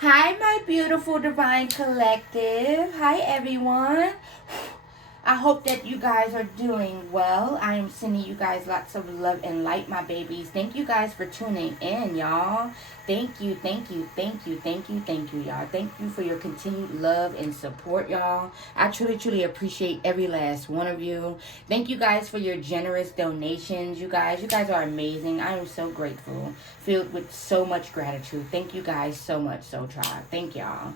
Hi, my beautiful divine collective. Hi, everyone. I hope that you guys are doing well. I am sending you guys lots of love and light, my babies. Thank you guys for tuning in, y'all. Thank you, thank you, thank you, thank you, thank you, y'all. Thank you for your continued love and support, y'all. I truly, truly appreciate every last one of you. Thank you guys for your generous donations, you guys are amazing. I am so grateful, filled with so much gratitude. Thank you guys so much, so tribe. Thank y'all.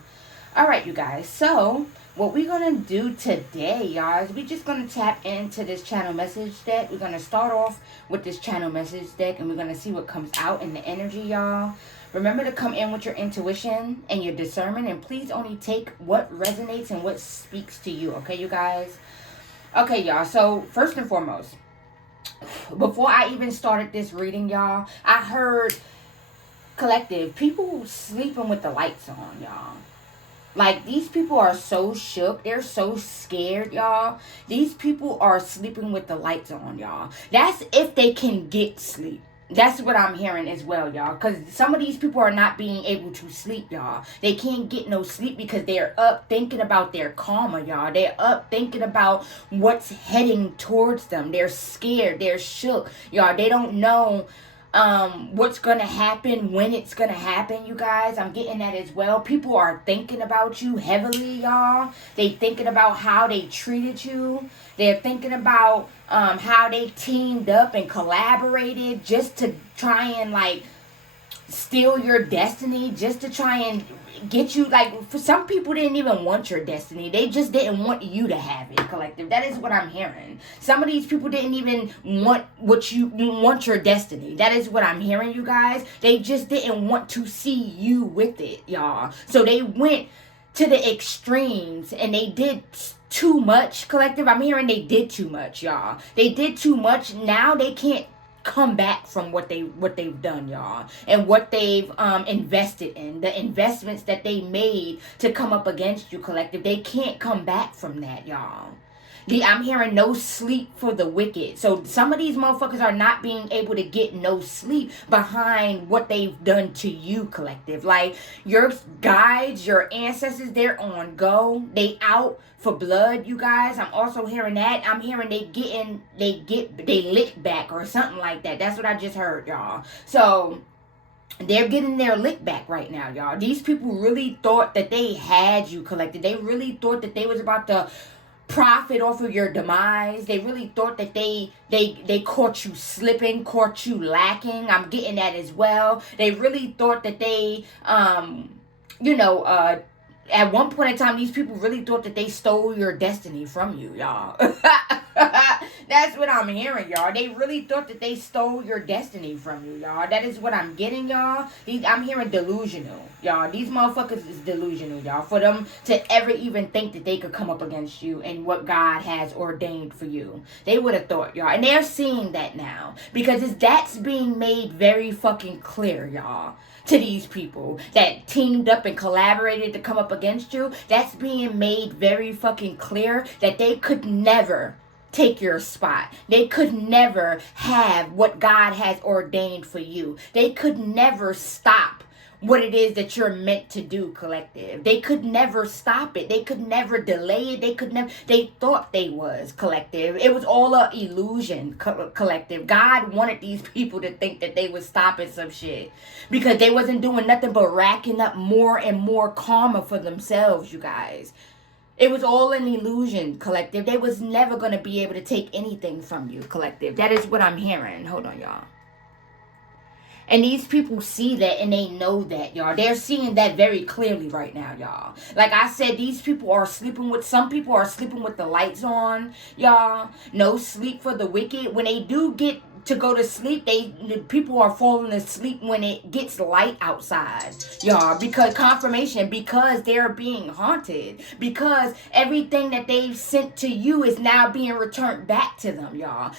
All right, you guys. So, what we're going to do today, y'all, is we're just going to tap into this channel message deck. We're going to start off with this channel message deck, and we're going to see what comes out in the energy, y'all. Remember to come in with your intuition and your discernment, and please only take what resonates and what speaks to you, okay, you guys? Okay, y'all. So, first and foremost, before I even started this reading, y'all, I heard collective people sleeping with the lights on, y'all. Like, these people are so shook. They're so scared, y'all. These people are sleeping with the lights on, y'all. That's if they can get sleep. That's what I'm hearing as well, y'all. Because some of these people are not being able to sleep, y'all. They can't get no sleep because they're up thinking about their karma, y'all. They're up thinking about what's heading towards them. They're scared. They're shook, y'all. They don't know what's gonna happen, when it's gonna happen, you guys. I'm getting that as well. People are thinking about you heavily, y'all. They thinking about how they treated you. They're thinking about how they teamed up and collaborated just to try and like steal your destiny, just to try and get you. Like, for some people didn't even want your destiny, they just didn't want you to have it, collective. That is what I'm hearing. Some of these people didn't even want what you want, your destiny. That is what I'm hearing, you guys. They just didn't want to see you with it, y'all. So they went to the extremes and they did too much, collective. I'm hearing they did too much, y'all. They did too much. Now they can't come back from what they've done, y'all, and what they've invested in, the investments that they made to come up against you, collective. They can't come back from that, y'all. I'm hearing no sleep for the wicked. So some of these motherfuckers are not being able to get no sleep behind what they've done to you, collective. Like, your guides, your ancestors, they're on go. They out for blood, you guys. I'm also hearing that. I'm hearing they lick back or something like that. That's what I just heard, y'all. So they're getting their lick back right now, y'all. These people really thought that they had you, collected. They really thought that they was about to profit off of your demise. They really thought that they caught you slipping, caught you lacking. I'm getting that as well. They really thought that they at one point in time, these people really thought that they stole your destiny from you, y'all. That's what I'm hearing, y'all. They really thought that they stole your destiny from you, y'all. That is what I'm getting, y'all. I'm hearing delusional, y'all. These motherfuckers is delusional, y'all. For them to ever even think that they could come up against you and what God has ordained for you. They would have thought, y'all. And they're seeing that now. Because that's being made very fucking clear, y'all, to these people that teamed up and collaborated to come up against you. That's being made very fucking clear that they could never take your spot. They could never have what God has ordained for you. They could never stop what it is that you're meant to do, collective. They could never stop it. They could never delay it. They thought they was, collective. It was all a illusion, collective. God wanted these people to think that they was stopping some shit because they wasn't doing nothing but racking up more and more karma for themselves, you guys. It was all an illusion, collective. They was never going to be able to take anything from you, collective. That is what I'm hearing. Hold on, y'all. And these people see that and they know that, y'all. They're seeing that very clearly right now, y'all. Like I said, these people are sleeping with, some people are sleeping with the lights on, y'all. No sleep for the wicked. When they do get to go to sleep, the people are falling asleep when it gets light outside, y'all. Because confirmation, because they're being haunted, because everything that they've sent to you is now being returned back to them, y'all.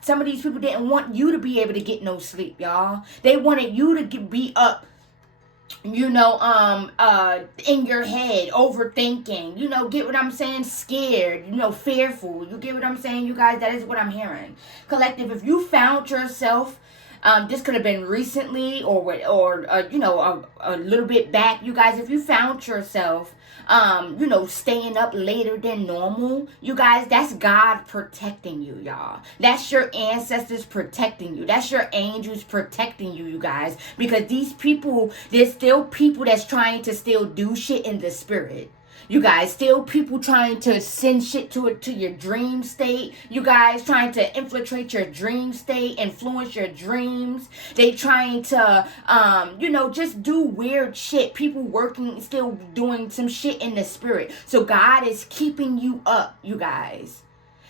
Some of these people didn't want you to be able to get no sleep, y'all. They wanted you to be up, in your head, overthinking, get what I'm saying? Scared, fearful. You get what I'm saying, you guys? That is what I'm hearing. Collective, if you found yourself This could have been recently or you know, a little bit back. You guys, if you found yourself you know, staying up later than normal, you guys, that's God protecting you, y'all. That's your ancestors protecting you. That's your angels protecting you, you guys. Because these people, there's still people that's trying to still do shit in the spirit. You guys, still people trying to send shit to your dream state. You guys trying to infiltrate your dream state, influence your dreams. They trying to, you know, just do weird shit. People working, still doing some shit in the spirit. So God is keeping you up, you guys.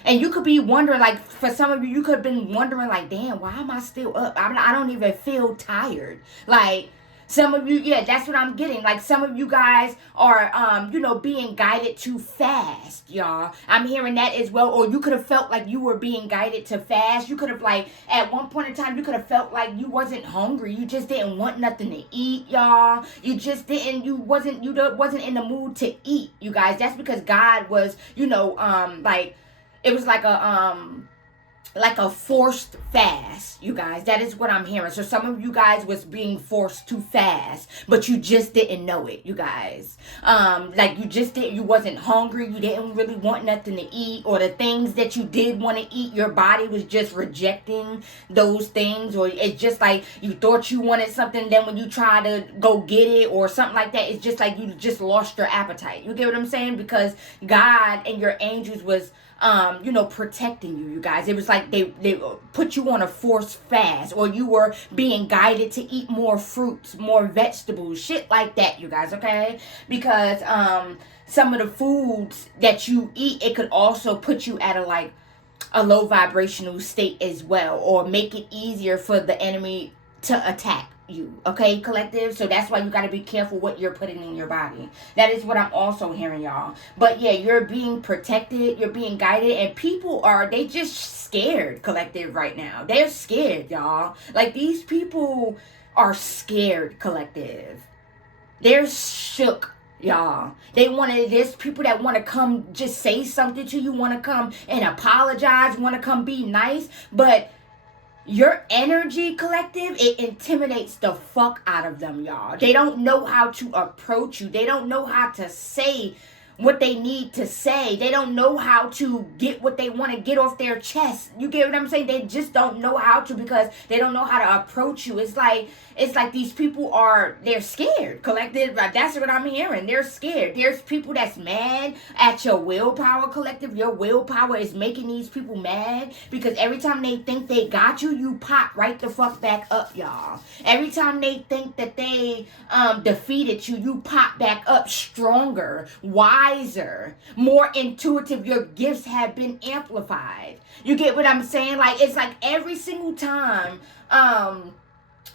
And you could be wondering, like, for some of you, you could have been wondering, like, damn, why am I still up? I don't even feel tired. Like, some of you, yeah, that's what I'm getting. Like, some of you guys are, you know, being guided to fast, y'all. I'm hearing that as well. Or you could have felt like you were being guided to fast. You could have, like, at one point in time, you could have felt like you wasn't hungry. You just didn't want nothing to eat, y'all. You just didn't, you wasn't in the mood to eat, you guys. That's because God was, you know, like, it was like a forced fast, you guys. That is what I'm hearing. So some of you guys was being forced to fast, but you just didn't know it, you guys. Like you wasn't hungry, you didn't really want nothing to eat, or the things that you did want to eat, your body was just rejecting those things, or it's just like you thought you wanted something, then when you try to go get it or something like that, it's just like you just lost your appetite. You get what I'm saying? Because God and your angels was you know, protecting you, you guys. It was like they put you on a forced fast, or you were being guided to eat more fruits, more vegetables, shit like that, you guys, okay? Because some of the foods that you eat, it could also put you at a low vibrational state as well, or make it easier for the enemy to attack you, okay, collective? So that's why you got to be careful what you're putting in your body. That is what I'm also hearing, y'all. But yeah, you're being protected, you're being guided, and people they just scared, collective, right now. They're scared, y'all. Like, these people are scared, collective. They're shook, y'all. There's people that want to come just say something to you, want to come and apologize, want to come be nice, but your energy, collective, it intimidates the fuck out of them, y'all. They don't know how to approach you. They don't know how to say what they need to say. They don't know how to get what they want to get off their chest. You get what I'm saying? They just don't know how to, because they don't know how to approach you. It's like these people they're scared, collective. That's what I'm hearing. They're scared. There's people that's mad at your willpower, collective. Your willpower is making these people mad, because every time they think they got you, you pop right the fuck back up, y'all. Every time they think that they defeated you, you pop back up stronger, wiser, more intuitive. Your gifts have been amplified. You get what I'm saying? Like, it's like every single time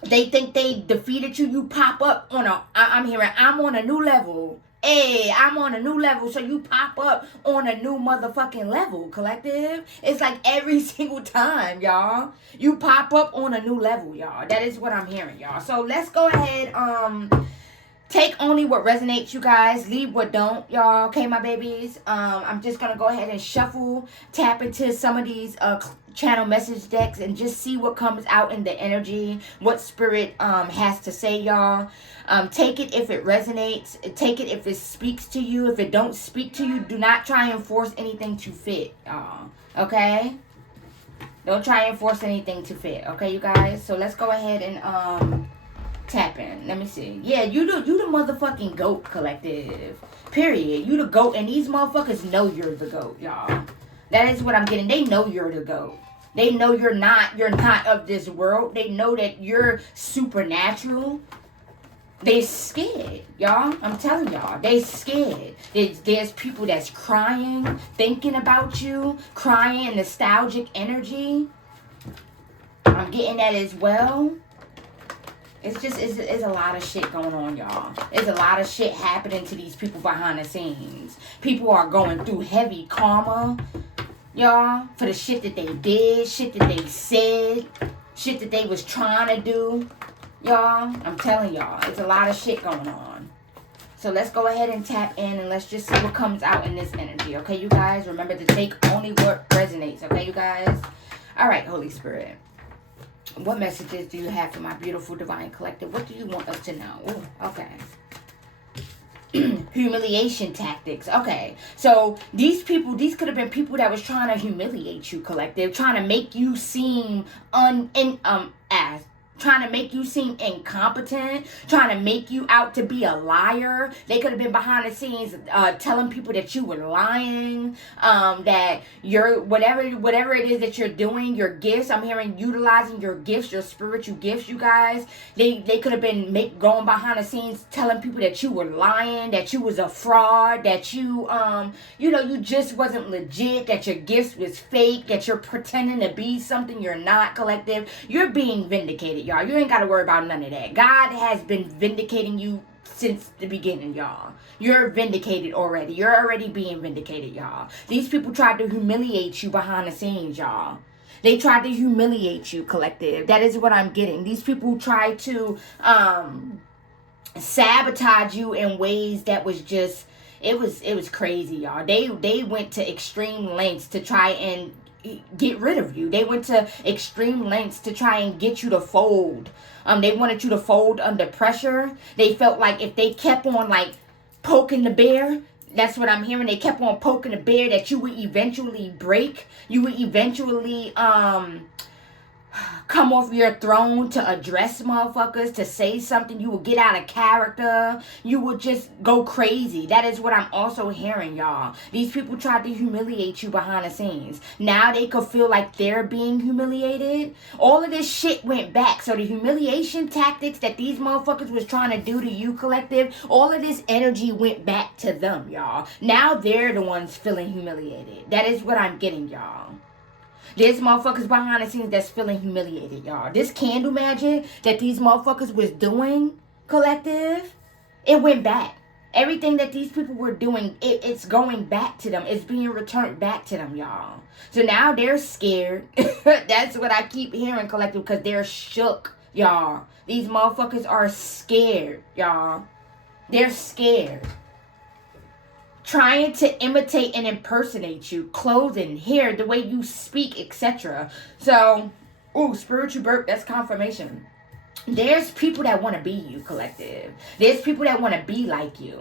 they think they defeated you, you pop up I'm hearing, I'm on a new level. Hey, I'm on a new level. So you pop up on a new motherfucking level, collective. It's like every single time, y'all. You pop up on a new level, y'all. That is what I'm hearing, y'all. So let's go ahead, take only what resonates, you guys. Leave what don't, y'all. Okay, my babies? I'm just going to go ahead and shuffle, tap into some of these channel message decks, and just see what comes out in the energy, what spirit has to say, y'all. Take it if it resonates. Take it if it speaks to you. If it don't speak to you, do not try and force anything to fit, y'all. Okay? Don't try and force anything to fit. Okay, you guys? So let's go ahead and tap in. Let me see. Yeah, you the motherfucking GOAT, collective. Period. You the GOAT, and these motherfuckers know you're the GOAT, y'all. That is what I'm getting. They know you're the GOAT. They know you're not of this world. They know that you're supernatural. They scared, y'all. I'm telling y'all, they scared. There's people that's crying, thinking about you, crying, nostalgic energy. I'm getting that as well. It's a lot of shit going on, y'all. There's a lot of shit happening to these people behind the scenes. People are going through heavy karma, y'all, for the shit that they did, shit that they said, shit that they was trying to do. Y'all, I'm telling y'all, it's a lot of shit going on. So let's go ahead and tap in, and let's just see what comes out in this energy. Okay, you guys? Remember to take only what resonates. Okay, you guys? All right, Holy Spirit. What messages do you have for my beautiful divine collective? What do you want us to know? Ooh, okay. Humiliation tactics. Okay, so these could have been people that was trying to humiliate you, collective, trying to make you seem as trying to make you seem incompetent, trying to make you out to be a liar. They could have been behind the scenes telling people that you were lying, that you're whatever it is that you're doing, your gifts. I'm hearing utilizing your gifts, your spiritual gifts, you guys. They could have been going behind the scenes telling people that you were lying, that you was a fraud, that you you just wasn't legit, that your gifts was fake, that you're pretending to be something you're not, collective. You're being vindicated, y'all. You ain't got to worry about none of that. God has been vindicating you since the beginning, y'all. You're vindicated already. You're already being vindicated, y'all. These people tried to humiliate you behind the scenes, y'all. They tried to humiliate you, collective. That is what I'm getting. These people tried to sabotage you in ways that was just, it was crazy, y'all. They went to extreme lengths to try and get rid of you. They went to extreme lengths to try and get you to fold. They wanted you to fold under pressure. They felt like if they kept on like poking the bear, that's what I'm hearing. They kept on poking the bear, that you would eventually break. You would eventually come off your throne to address motherfuckers, to say something. You will get out of character. You would just go crazy. That is what I'm also hearing, y'all. These people tried to humiliate you behind the scenes. Now they could feel like they're being humiliated. All of this shit went back. So the humiliation tactics that these motherfuckers was trying to do to you, collective, all of this energy went back to them, y'all. Now they're the ones feeling humiliated. That is what I'm getting, y'all. There's motherfuckers behind the scenes that's feeling humiliated, y'all. This candle magic that these motherfuckers was doing, collective, it went back. Everything that these people were doing, it's going back to them. It's being returned back to them, y'all. So now they're scared. That's what I keep hearing, collective, because they're shook, y'all. These motherfuckers are scared, y'all. They're scared. Trying to imitate and impersonate you, clothing, hair, the way you speak, etc. So, spiritual birth, that's confirmation. There's people that want to be you, collective. There's people that want to be like you.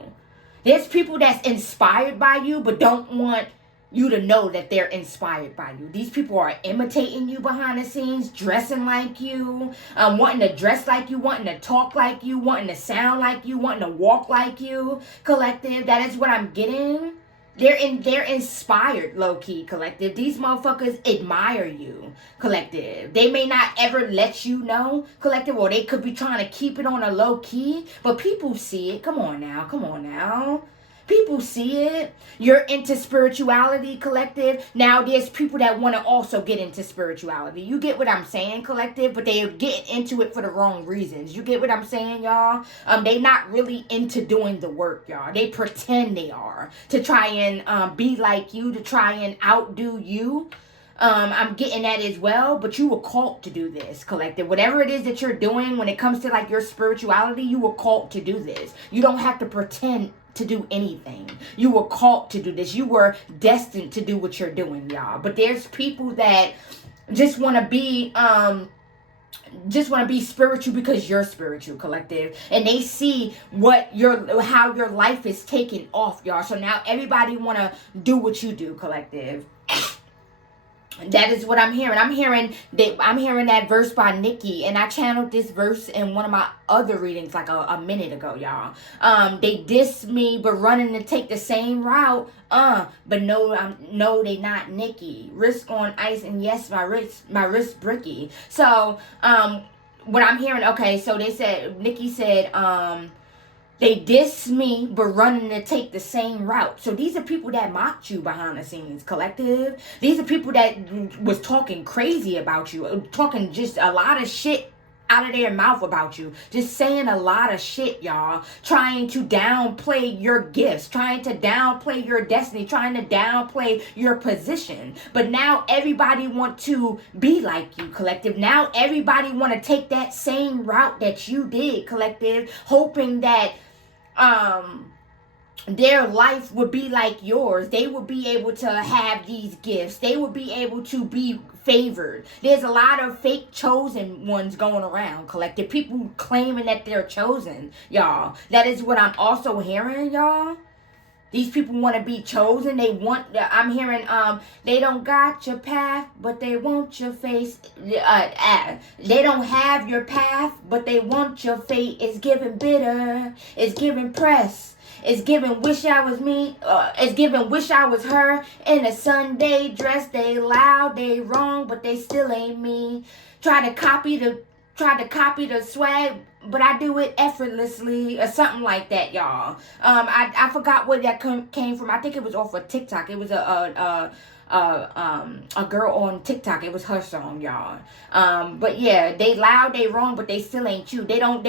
There's people that's inspired by you, but don't want you to know that they're inspired by you. These people are imitating you behind the scenes, dressing like you, wanting to dress like you, wanting to talk like you, wanting to sound like you, wanting to walk like you, collective. That is what I'm getting. They're inspired, low-key, collective. These motherfuckers admire you, collective. They may not ever let you know, collective, or they could be trying to keep it on a low-key, but people see it. Come on now. People see it. You're into spirituality, collective. Now there's people that want to also get into spirituality. You get what I'm saying, collective? But they get into it for the wrong reasons. You get what I'm saying, y'all? They not really into doing the work, y'all. They pretend they are to try and be like you, to try and outdo you. I'm getting that as well, but you were called to do this, collective. Whatever it is that you're doing when it comes to like your spirituality, you were called to do this. You don't have to pretend to do anything. You were called to do this. You were destined to do what you're doing, y'all. But there's people that just want to be spiritual because you're spiritual, collective, and they see how your life is taking off, y'all. So now everybody want to do what you do, collective. That is what I'm hearing. I'm hearing that verse by Nikki, and I channeled this verse in one of my other readings like a minute ago, y'all. They diss me, but running to take the same route. But no, they not Nikki. Risk on ice, and yes, my wrist bricky. So, what I'm hearing, okay, so Nikki said, they diss me, but running to take the same route. So these are people that mocked you behind the scenes, collective. These are people that was talking crazy about you, talking just a lot of shit out of their mouth about you, just saying a lot of shit, y'all, trying to downplay your gifts, trying to downplay your destiny, trying to downplay your position. But now everybody want to be like you, collective. Now everybody want to take that same route that you did, collective, hoping that their life would be like yours. They would be able to have these gifts. They would be able to be favored. There's a lot of fake chosen ones going around, collective. People claiming that they're chosen, y'all. That is what I'm also hearing, y'all. These people want to be chosen. I'm hearing, they don't got your path, but they want your face. They don't have your path, but they want your fate. It's giving bitter. It's giving press. It's giving wish I was me. It's giving wish I was her. In a Sunday dress, they loud, they wrong, but they still ain't me. Try to copy the swag, but I do it effortlessly, or something like that, y'all. I forgot where that came from. I think it was off of TikTok. It was a girl on TikTok. It was her song, y'all. But yeah, they loud, they wrong, but they still ain't you. They don't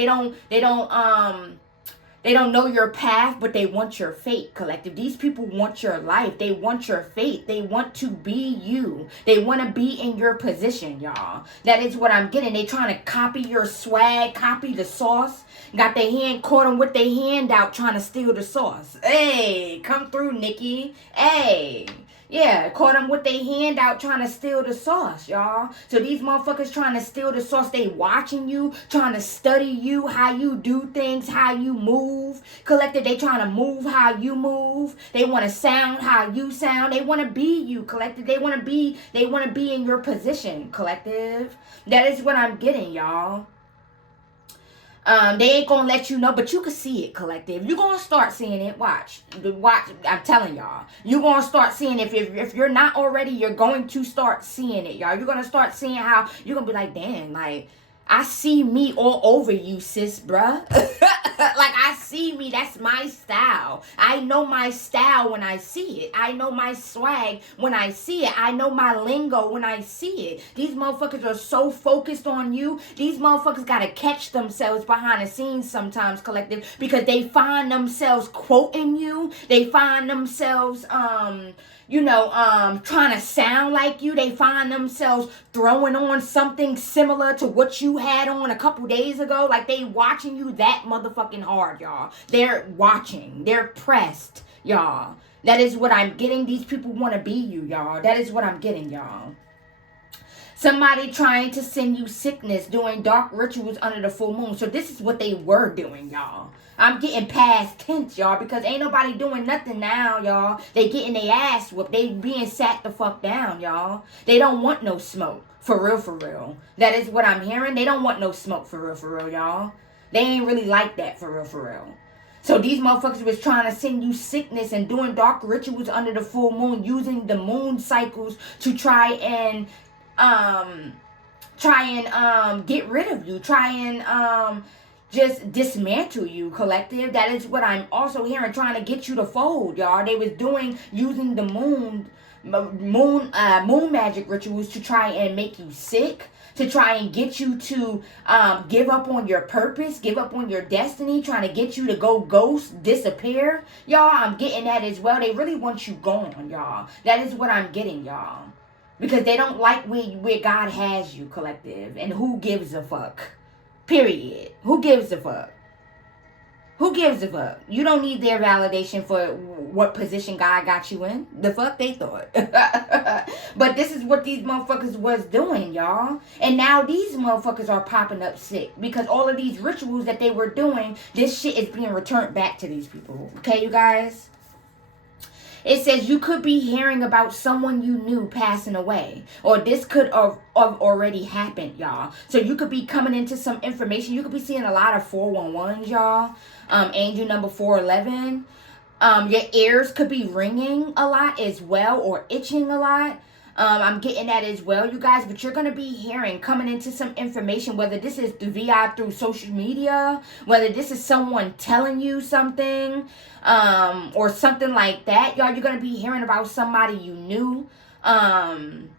know your path, but they want your fate, collective. These people want your life. They want your fate. They want to be you. They want to be in your position, y'all. That is what I'm getting. They trying to copy your swag, copy the sauce. Got their hand, caught them with their hand out trying to steal the sauce. Hey, come through, Nikki. Hey. Yeah, caught them with their hand out trying to steal the sauce, y'all. So these motherfuckers trying to steal the sauce. They watching you, trying to study you, how you do things, how you move. Collective, they trying to move how you move. They want to sound how you sound. They want to be you, collective. They want to be in your position, collective. That is what I'm getting, y'all. They ain't gonna let you know, but you can see it, collective. You're gonna start seeing it. Watch. I'm telling y'all. You're gonna start seeing it. If you're not already, you're going to start seeing it, y'all. You're gonna start seeing how you're gonna be like, damn, like, I see me all over you, sis, bruh. Like, I see me. That's my style. I know my style when I see it. I know my swag when I see it. I know my lingo when I see it. These motherfuckers are so focused on you. These motherfuckers got to catch themselves behind the scenes sometimes, collective, because they find themselves quoting you. They find themselves, trying to sound like you. They find themselves throwing on something similar to what you had on a couple days ago. Like, they watching you that motherfucking hard, y'all. They're watching. They're pressed, y'all. That is what I'm getting. These people want to be you, y'all. That is what I'm getting, y'all. Somebody trying to send you sickness, doing dark rituals under the full moon. So this is what they were doing, y'all. I'm getting past tense, y'all, because ain't nobody doing nothing now, y'all. They getting their ass whooped. They being sat the fuck down, y'all. They don't want no smoke. For real, for real. That is what I'm hearing. They don't want no smoke, for real, y'all. They ain't really like that, for real. So these motherfuckers was trying to send you sickness and doing dark rituals under the full moon, using the moon cycles to try and get rid of you. Try and just dismantle you, collective. That is what I'm also hearing, trying to get you to fold, y'all. They was using the moon magic rituals to try and make you sick, to try and get you to give up on your purpose, give up on your destiny, trying to get you to go ghost, disappear. Y'all, I'm getting that as well. They really want you gone, y'all. That is what I'm getting, y'all. Because they don't like where God has you, collective. And who gives a fuck? Period. Who gives a fuck? Who gives a fuck? You don't need their validation for what position God got you in. The fuck they thought. But this is what these motherfuckers was doing, y'all. And now these motherfuckers are popping up sick. Because all of these rituals that they were doing, this shit is being returned back to these people. Okay, you guys? It says you could be hearing about someone you knew passing away. Or this could have already happened, y'all. So you could be coming into some information. You could be seeing a lot of 411s, y'all. Angel number 411. Your ears could be ringing a lot as well, or itching a lot. I'm getting that as well, you guys. But you're going to be hearing, coming into some information, whether this is through social media, whether this is someone telling you something, or something like that. Y'all, you're going to be hearing about somebody you knew. I'm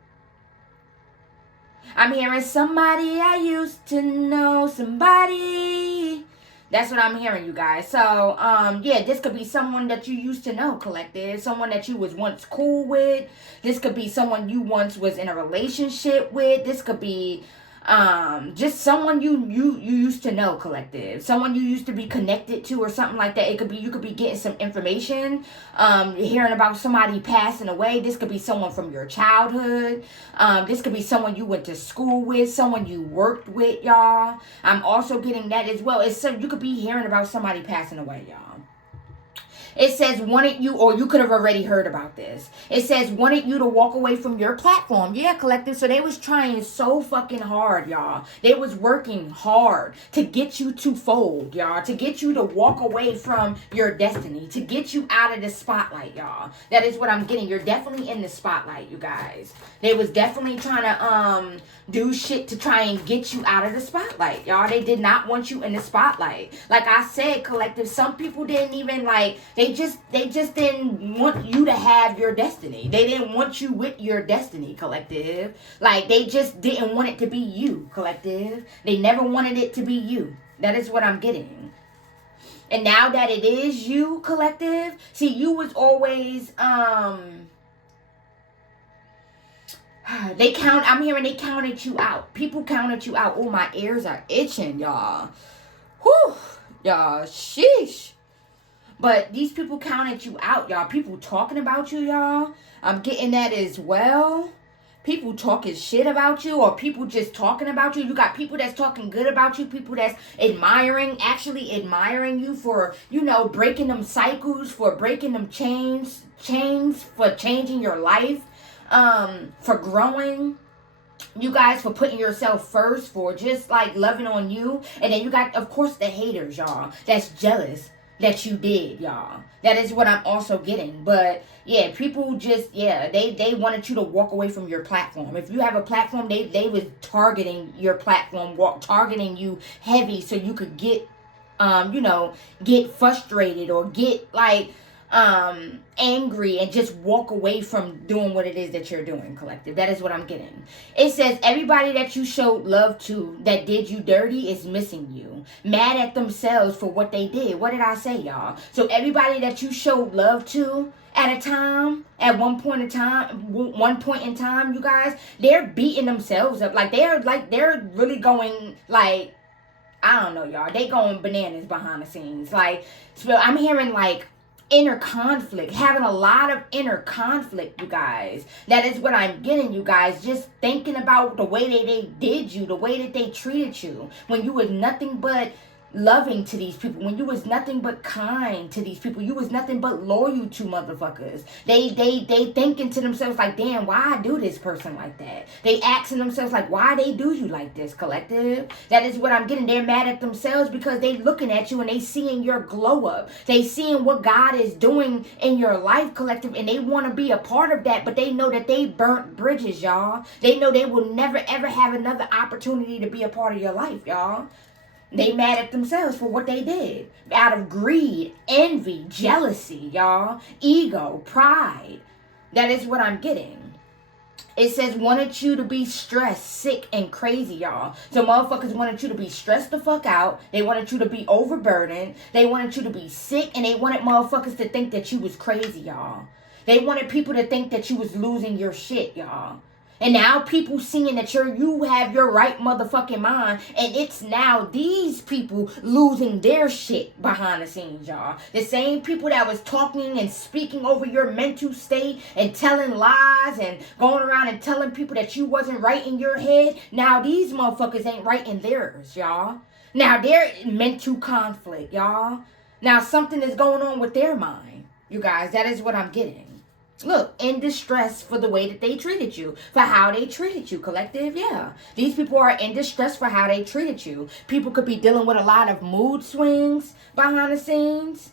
hearing somebody I used to know, somebody. That's what I'm hearing, you guys. So, yeah, this could be someone that you used to know, collective. Someone that you was once cool with. This could be someone you once was in a relationship with. This could be Just someone you used to know, collective, someone you used to be connected to or something like that. It could be, you could be getting some information, hearing about somebody passing away. This could be someone from your childhood. This could be someone you went to school with, someone you worked with, y'all. I'm also getting that as well. It's so you could be hearing about somebody passing away, y'all. It says wanted you, or you could have already heard about this. It says wanted you to walk away from your platform. Yeah, collective. So they was trying so fucking hard, y'all. They was working hard to get you to fold, y'all. To get you to walk away from your destiny. To get you out of the spotlight, y'all. That is what I'm getting. You're definitely in the spotlight, you guys. They was definitely trying to do shit to try and get you out of the spotlight, y'all. They did not want you in the spotlight. Like I said, collective, some people didn't even like, they just didn't want you to have your destiny. They didn't want you with your destiny, collective. Like they just didn't want it to be you, collective. They never wanted it to be you. That is what I'm getting. And now that it is you, collective, see, you was always I'm hearing they counted you out. People counted you out. Oh, my ears are itching, y'all. Whew. Y'all, sheesh. But these people counted you out, y'all. People talking about you, y'all. I'm getting that as well. People talking shit about you, or people just talking about you. You got people that's talking good about you. People that's actually admiring you for, you know, breaking them cycles, for breaking them chains, for changing your life. For growing, you guys, for putting yourself first, for just like loving on you. And then you got, of course, the haters, y'all, that's jealous that you did, y'all. That is what I'm also getting. But yeah, people just, yeah, they wanted you to walk away from your platform. If you have a platform, they was targeting your platform, targeting you heavy, so you could get you know, get frustrated or get like angry and just walk away from doing what it is that you're doing, collective. That is what I'm getting. It says everybody that you showed love to that did you dirty is missing you, mad at themselves for what they did. What did I say, y'all? So everybody that you showed love to at a time, at one point in time, you guys, they're beating themselves up. They're really going like, I don't know, y'all. They going bananas behind the scenes. Like, so I'm hearing like inner conflict, having a lot of inner conflict, you guys. That is what I'm getting, you guys. Just thinking about the way they did you, the way that they treated you, when you was nothing but loving to these people, when you was nothing but kind to these people, you was nothing but loyal to motherfuckers. They thinking to themselves like, damn, why I do this person like that? They asking themselves like, why they do you like this, collective? That is what I'm getting. They're mad at themselves because they looking at you and they seeing your glow up. They seeing what God is doing in your life, collective, and they want to be a part of that, but they know that they burnt bridges, y'all. They know they will never ever have another opportunity to be a part of your life, y'all. They mad at themselves for what they did. Out of greed, envy, jealousy, y'all. Ego, pride. That is what I'm getting. It says wanted you to be stressed, sick, and crazy, y'all. So motherfuckers wanted you to be stressed the fuck out. They wanted you to be overburdened. They wanted you to be sick. And they wanted motherfuckers to think that you was crazy, y'all. They wanted people to think that you was losing your shit, y'all. And now people seeing that you have your right motherfucking mind, and it's now these people losing their shit behind the scenes, y'all. The same people that was talking and speaking over your mental state and telling lies and going around and telling people that you wasn't right in your head, now these motherfuckers ain't right in theirs, y'all. Now they're in mental conflict, y'all. Now something is going on with their mind, you guys. That is what I'm getting. Look, in distress for the way that they treated you, for how they treated you, collective, yeah. These people are in distress for how they treated you. People could be dealing with a lot of mood swings behind the scenes,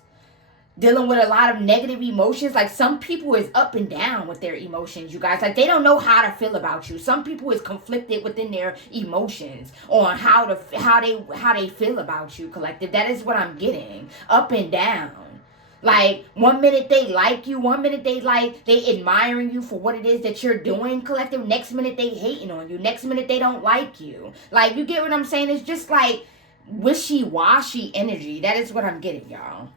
dealing with a lot of negative emotions. Like some people is up and down with their emotions, you guys. Like they don't know how to feel about you. Some people is conflicted within their emotions on how they feel about you, collective. That is what I'm getting. Up and down. Like, one minute they like you, one minute they admiring you for what it is that you're doing, collective. Next minute they hating on you. Next minute they don't like you. Like, you get what I'm saying? It's just like wishy-washy energy. That is what I'm getting, y'all.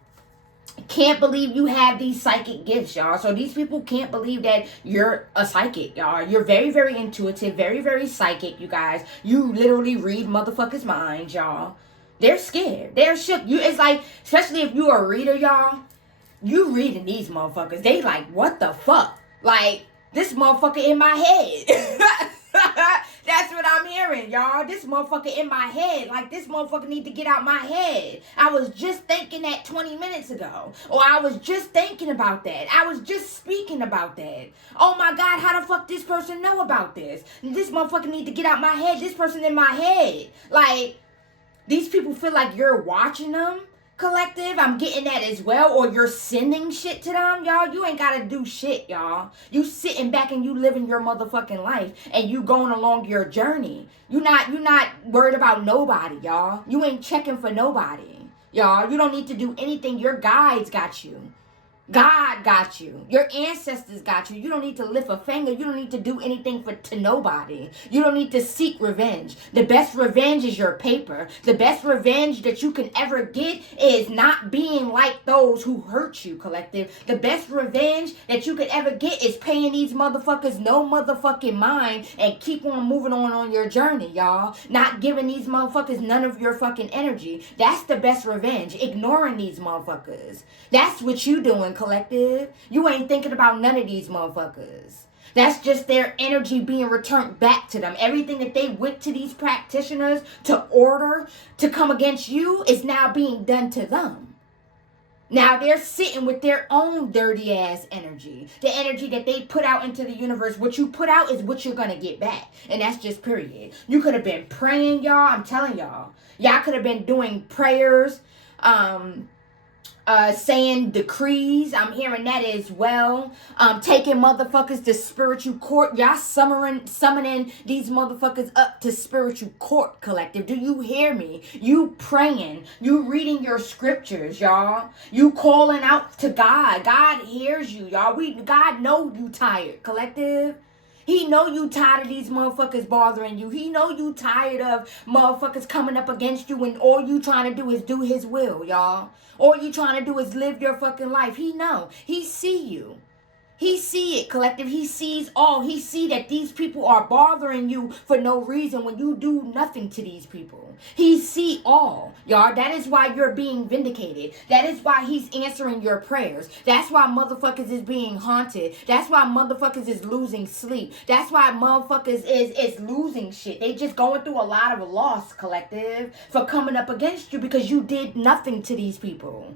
can't believe you have these psychic gifts, y'all. So these people can't believe that you're a psychic, y'all. You're very, very intuitive, very, very psychic, you guys. You literally read motherfuckers' minds, y'all. They're scared. They're shook. It's like, especially if you're a reader, y'all, you reading these motherfuckers. They like, what the fuck? Like, this motherfucker in my head. That's what I'm hearing, y'all. This motherfucker in my head. Like, this motherfucker need to get out my head. I was just thinking that 20 minutes ago. Or I was just thinking about that. I was just speaking about that. Oh my God, how the fuck this person know about this? This motherfucker need to get out my head. This person in my head. Like, these people feel like you're watching them. Collective, I'm getting that as well. Or you're sending shit to them, y'all. You ain't gotta do shit, y'all. You sitting back and you living your motherfucking life and you going along your journey. You not worried about nobody, y'all. You ain't checking for nobody, y'all. You don't need to do anything. Your guides got you. God got you. Your ancestors got you. You don't need to lift a finger. You don't need to do anything to nobody. You don't need to seek revenge. The best revenge is your paper. The best revenge that you can ever get is not being like those who hurt you, collective. The best revenge that you could ever get is paying these motherfuckers no motherfucking mind and keep on moving on your journey, y'all. Not giving these motherfuckers none of your fucking energy. That's the best revenge. Ignoring these motherfuckers. That's what you doing, collective. You ain't thinking about none of these motherfuckers. That's just their energy being returned back to them. Everything that they went to these practitioners to order to come against you is now being done to them. Now they're sitting with their own dirty ass energy. The energy that they put out into the universe. What you put out is what you're going to get back. And that's just period. You could have been praying, y'all. I'm telling y'all. Y'all could have been doing prayers. Saying decrees. I'm hearing that as well. Taking motherfuckers to spiritual court. Y'all summoning these motherfuckers up to spiritual court, collective. Do you hear me? You praying. You reading your scriptures, y'all. You calling out to God. God hears you, y'all. God know you tired, collective. He know you tired of these motherfuckers bothering you. He know you tired of motherfuckers coming up against you and all you trying to do is do his will, y'all. All you trying to do is live your fucking life. He know. He see you. He see it, collective. He sees all. He see that these people are bothering you for no reason when you do nothing to these people. He see all, y'all. That is why you're being vindicated. That is why he's answering your prayers. That's why motherfuckers is being haunted. That's why motherfuckers is losing sleep. That's why motherfuckers is losing shit. They just going through a lot of loss, collective, for coming up against you because you did nothing to these people.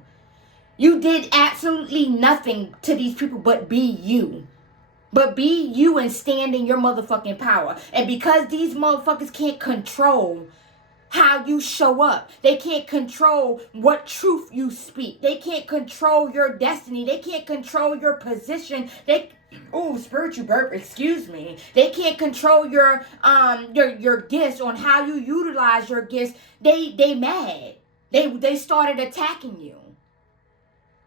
You did absolutely nothing to these people but be you. But be you and stand in your motherfucking power. And because these motherfuckers can't control how you show up. They can't control what truth you speak. They can't control your destiny. They can't control your position. Spiritual burp, excuse me. They can't control your gifts on how you utilize your gifts. They mad. They started attacking you.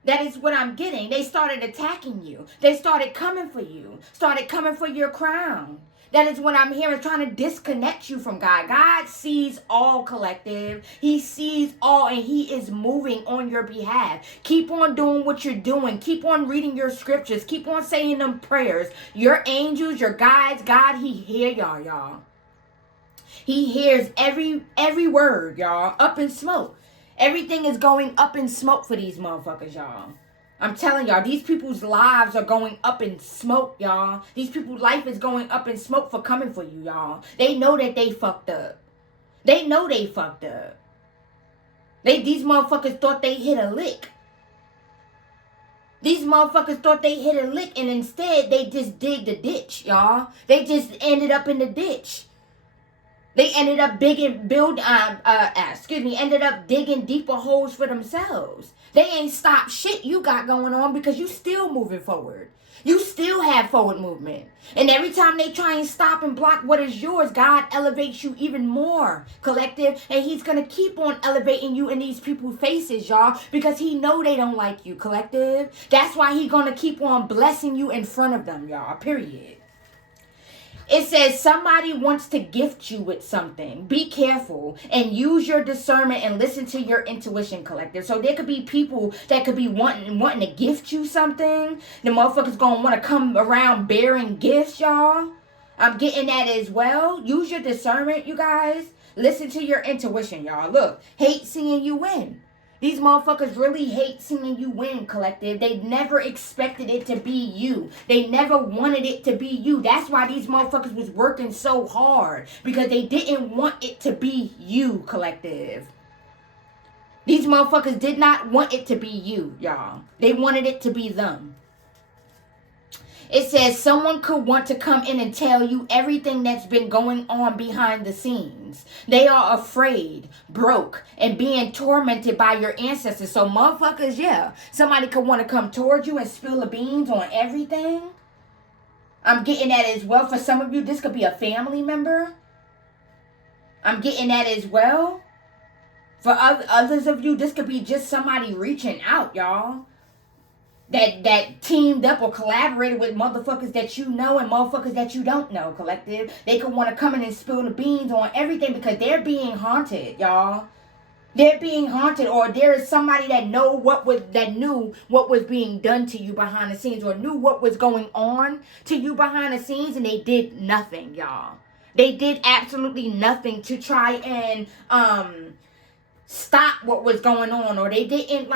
That is what I'm getting. They started attacking you. They started coming for you. Started coming for your crown. That is what I'm hearing, trying to disconnect you from God. God sees all, collective. He sees all, and he is moving on your behalf. Keep on doing what you're doing. Keep on reading your scriptures. Keep on saying them prayers. Your angels, your guides, God, he hear y'all. He hears every word, y'all. Up in smoke. Everything is going up in smoke for these motherfuckers, y'all. I'm telling y'all, these people's lives are going up in smoke, y'all. These people's life is going up in smoke for coming for you, y'all. They know that they fucked up. They know they fucked up. These motherfuckers thought they hit a lick. These motherfuckers thought they hit a lick, and instead they just digged a ditch, y'all. They just ended up in the ditch. They ended up ended up digging deeper holes for themselves. They ain't stopped shit you got going on because you still moving forward. You still have forward movement. And every time they try and stop and block what is yours, God elevates you even more, collective. And he's going to keep on elevating you in these people's faces, y'all, because he know they don't like you, collective. That's why he going to keep on blessing you in front of them, y'all, period. It says somebody wants to gift you with something. Be careful and use your discernment and listen to your intuition, collective. So there could be people that could be wanting to gift you something. The motherfuckers gonna want to come around bearing gifts, y'all. I'm getting that as well. Use your discernment, you guys. Listen to your intuition, y'all. Look, hate seeing you win. These motherfuckers really hate seeing you win, collective. They never expected it to be you. They never wanted it to be you. That's why these motherfuckers was working so hard. Because they didn't want it to be you, collective. These motherfuckers did not want it to be you, y'all. They wanted it to be them. It says someone could want to come in and tell you everything that's been going on behind the scenes. They are afraid, broke, and being tormented by your ancestors. So motherfuckers, yeah, somebody could want to come towards you and spill the beans on everything. I'm getting that as well. For some of you, this could be a family member. I'm getting that as well. For others of you, this could be just somebody reaching out, y'all. That teamed up or collaborated with motherfuckers that you know and motherfuckers that you don't know, collective. They could want to come in and spill the beans on everything because they're being haunted, y'all. They're being haunted, or there is somebody that knew what was being done to you behind the scenes, or knew what was going on to you behind the scenes, and they did nothing, y'all. They did absolutely nothing to try and stop what was going on, or they didn't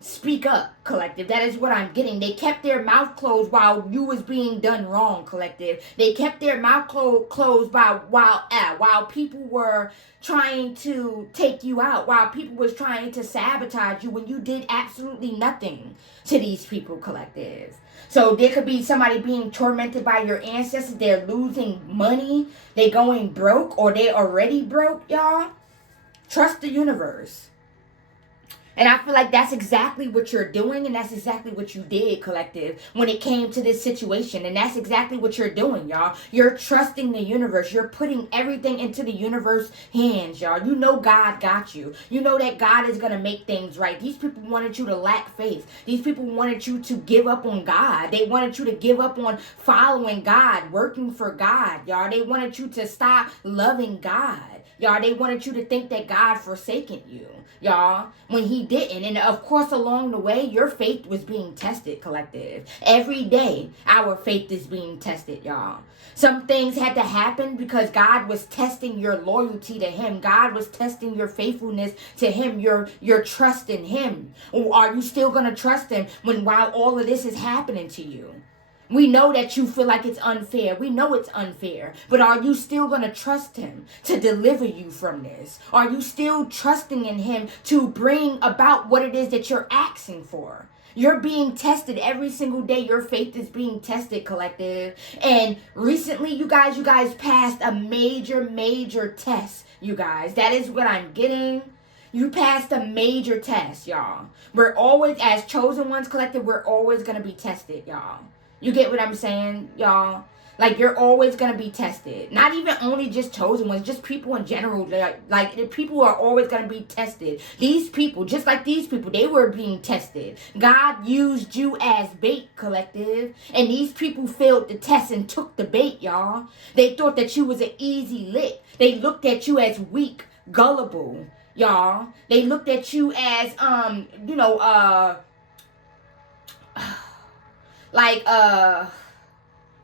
speak up, collective. That is what I'm getting. They kept their mouth closed while you was being done wrong, collective. They kept their mouth closed while people were trying to take you out, while people was trying to sabotage you when you did absolutely nothing to these people, collective. So there could be somebody being tormented by your ancestors. They're losing money. They going broke, or they already broke, y'all. Trust the universe. And I feel like that's exactly what you're doing, and that's exactly what you did, collective, when it came to this situation. And that's exactly what you're doing, y'all. You're trusting the universe. You're putting everything into the universe's hands, y'all. You know God got you. You know that God is going to make things right. These people wanted you to lack faith. These people wanted you to give up on God. They wanted you to give up on following God, working for God, y'all. They wanted you to stop loving God. Y'all, they wanted you to think that God forsaken you, y'all, when he didn't. And of course, along the way, your faith was being tested, collective. Every day, our faith is being tested, y'all. Some things had to happen because God was testing your loyalty to him. God was testing your faithfulness to him, your trust in him. Or are you still going to trust him while all of this is happening to you? We know that you feel like it's unfair. We know it's unfair. But are you still going to trust him to deliver you from this? Are you still trusting in him to bring about what it is that you're asking for? You're being tested every single day. Your faith is being tested, collective. And recently, you guys passed a major test, you guys. That is what I'm getting. You passed a major test, y'all. We're always, as chosen ones, collective, we're always going to be tested, y'all. You get what I'm saying, y'all? Like, you're always going to be tested. Not even only just chosen ones, just people in general. Like people are always going to be tested. These people, just like these people, they were being tested. God used you as bait, collective. And these people failed the test and took the bait, y'all. They thought that you was an easy lick. They looked at you as weak, gullible, y'all. They looked at you as,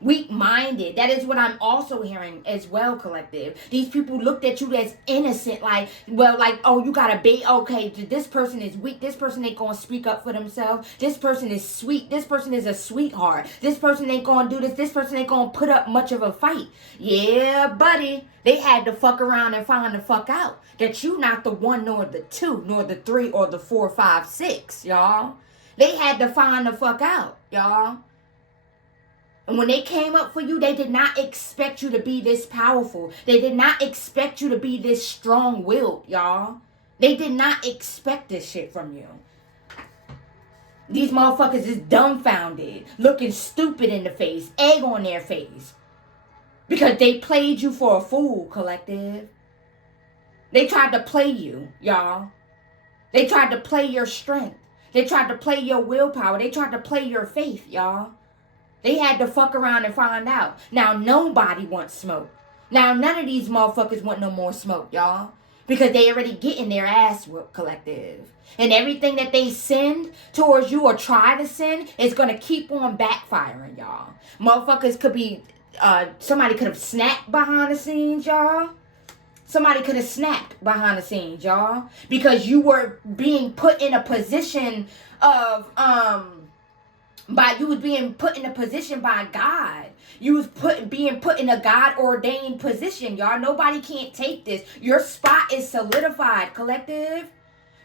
weak-minded. That is what I'm also hearing as well, collective. These people looked at you as innocent, oh, you got a bait. Okay, this person is weak. This person ain't gonna speak up for themselves. This person is sweet. This person is a sweetheart. This person ain't gonna do this. This person ain't gonna put up much of a fight. Yeah, buddy. They had to fuck around and find the fuck out that you not the 1, nor the 2, nor the 3, or the 4, 5, 6, y'all. They had to find the fuck out, y'all. And when they came up for you, they did not expect you to be this powerful. They did not expect you to be this strong-willed, y'all. They did not expect this shit from you. These motherfuckers is dumbfounded, looking stupid in the face, egg on their face. Because they played you for a fool, collective. They tried to play you, y'all. They tried to play your strength. They tried to play your willpower. They tried to play your faith, y'all. They had to fuck around and find out. Now nobody wants smoke. Now none of these motherfuckers want no more smoke, y'all. Because they already getting their ass whooped, collective. And everything that they send towards you or try to send is going to keep on backfiring, y'all. Motherfuckers could be, somebody could have snapped behind the scenes, y'all. Somebody could have snapped behind the scenes, y'all. Because you were being put in a position of, you was being put in a position by God. You was being put in a God-ordained position, y'all. Nobody can't take this. Your spot is solidified, collective.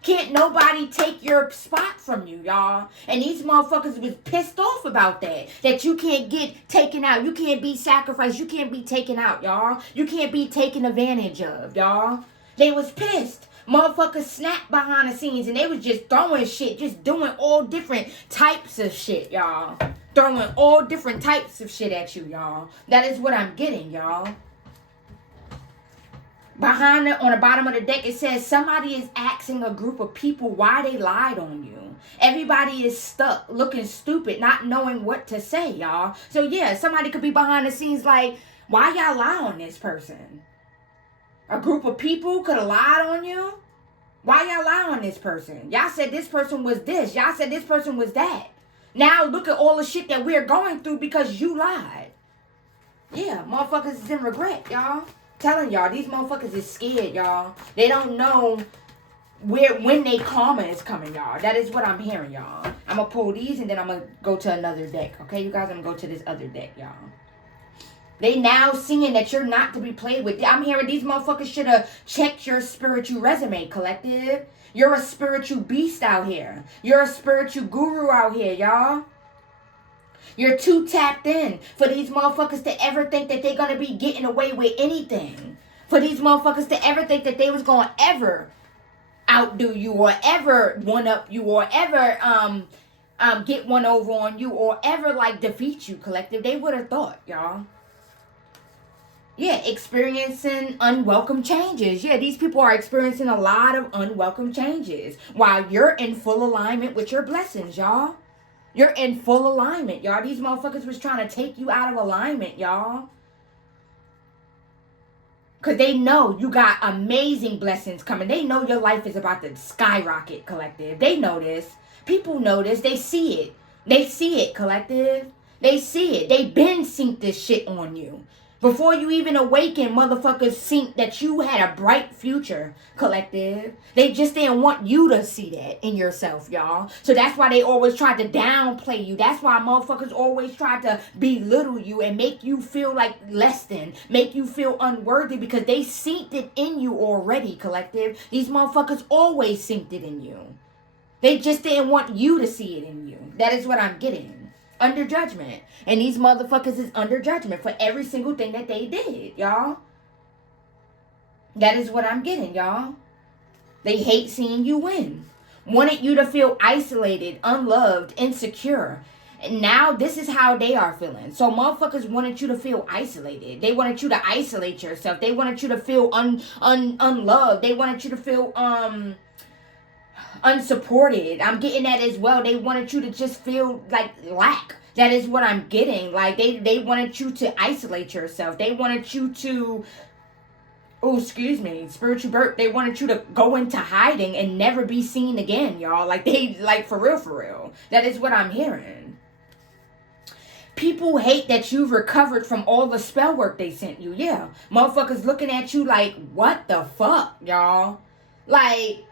Can't nobody take your spot from you, y'all. And these motherfuckers was pissed off about that. That you can't get taken out. You can't be sacrificed. You can't be taken out, y'all. You can't be taken advantage of, y'all. They was pissed. Motherfuckers snapped behind the scenes and they was just throwing shit. Just doing all different types of shit, y'all. Throwing all different types of shit at you, y'all. That is what I'm getting, y'all. On the bottom of the deck, it says somebody is asking a group of people why they lied on you. Everybody is stuck, looking stupid, not knowing what to say, y'all. So, yeah, somebody could be behind the scenes like, why y'all lie on this person? A group of people could have lied on you? Why y'all lie on this person? Y'all said this person was this. Y'all said this person was that. Now look at all the shit that we're going through because you lied. Yeah, motherfuckers is in regret, y'all. Telling y'all, these motherfuckers is scared, y'all. They don't know when they karma is coming, y'all. That is what I'm hearing, y'all. I'm going to pull these and then I'm going to go to another deck. Okay, you guys, I'm going to go to this other deck, y'all. They now seeing that you're not to be played with. I'm hearing these motherfuckers should have checked your spiritual resume, collective. You're a spiritual beast out here. You're a spiritual guru out here, y'all. You're too tapped in for these motherfuckers to ever think that they're going to be getting away with anything. For these motherfuckers to ever think that they was going to ever outdo you or ever one-up you or ever get one over on you or ever, like, defeat you, collective. They would have thought, y'all. Yeah, experiencing unwelcome changes. Yeah, these people are experiencing a lot of unwelcome changes while you're in full alignment with your blessings, y'all. You're in full alignment, y'all. These motherfuckers was trying to take you out of alignment, y'all. Because they know you got amazing blessings coming. They know your life is about to skyrocket, collective. They know this. People know this. They see it. They see it, collective. They see it. They been synced this shit on you. Before you even awaken, motherfuckers think that you had a bright future, collective. They just didn't want you to see that in yourself, y'all. So that's why they always tried to downplay you. That's why motherfuckers always tried to belittle you and make you feel like less than, make you feel unworthy because they synced it in you already, collective. These motherfuckers always synced it in you. They just didn't want you to see it in you. That is what I'm getting. Under judgment. And these motherfuckers is under judgment for every single thing that they did, y'all. That is what I'm getting, y'all. They hate seeing you win. Wanted you to feel isolated, unloved, insecure. And now this is how they are feeling. So motherfuckers wanted you to feel isolated. They wanted you to isolate yourself. They wanted you to feel unloved. They wanted you to feel unsupported. I'm getting that as well. They wanted you to just feel like lack. That is what I'm getting. Like they wanted you to isolate yourself. They wanted you to, spiritual birth. They wanted you to go into hiding and never be seen again, y'all. Like for real. That is what I'm hearing. People hate that you've recovered from all the spell work they sent you. Yeah. Motherfuckers looking at you like, what the fuck, y'all? Like,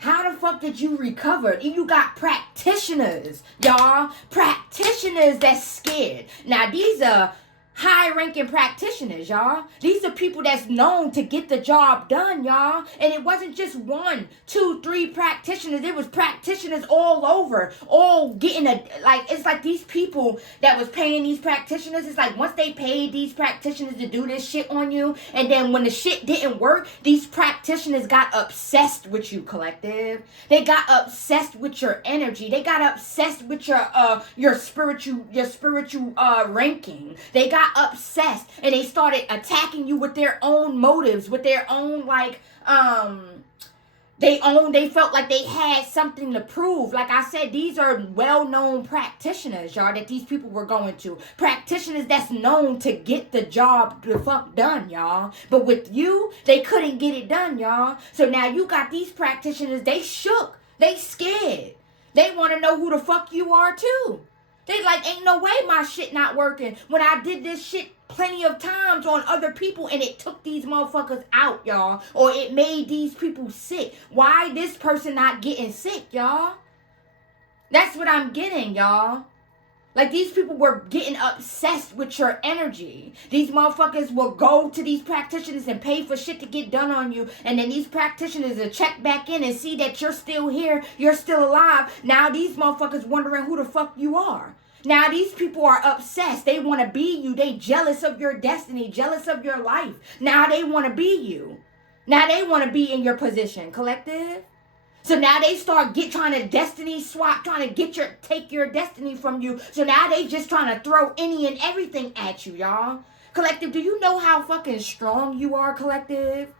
how the fuck did you recover? You got practitioners, y'all. Practitioners that's scared. Now, these are high-ranking practitioners, y'all. These are people that's known to get the job done, y'all. And it wasn't just 1, 2, 3 practitioners. It was practitioners all over, all getting it's like these people that was paying these practitioners. It's like once they paid these practitioners to do this shit on you, and then when the shit didn't work, these practitioners got obsessed with you, collective. They got obsessed with your energy. They got obsessed with your spiritual ranking. They got obsessed and they started attacking you with their own motives, with their own They felt like they had something to prove. Like I said, these are well-known practitioners, y'all, that these people were going to. Practitioners that's known to get the job the fuck done, y'all. But with you, they couldn't get it done, y'all. So now you got these practitioners, they shook. They scared. They want to know who the fuck you are, too. They like, ain't no way my shit not working when I did this shit plenty of times on other people and it took these motherfuckers out, y'all. Or it made these people sick. Why this person not getting sick, y'all? That's what I'm getting, y'all. Like, these people were getting obsessed with your energy. These motherfuckers will go to these practitioners and pay for shit to get done on you. And then these practitioners will check back in and see that you're still here. You're still alive. Now these motherfuckers wondering who the fuck you are. Now these people are obsessed. They want to be you. They jealous of your destiny. Jealous of your life. Now they want to be you. Now they want to be in your position. Collective? So now they start trying to destiny swap, trying to take your destiny from you. So now they just trying to throw any and everything at you, y'all. Collective, do you know how fucking strong you are, collective?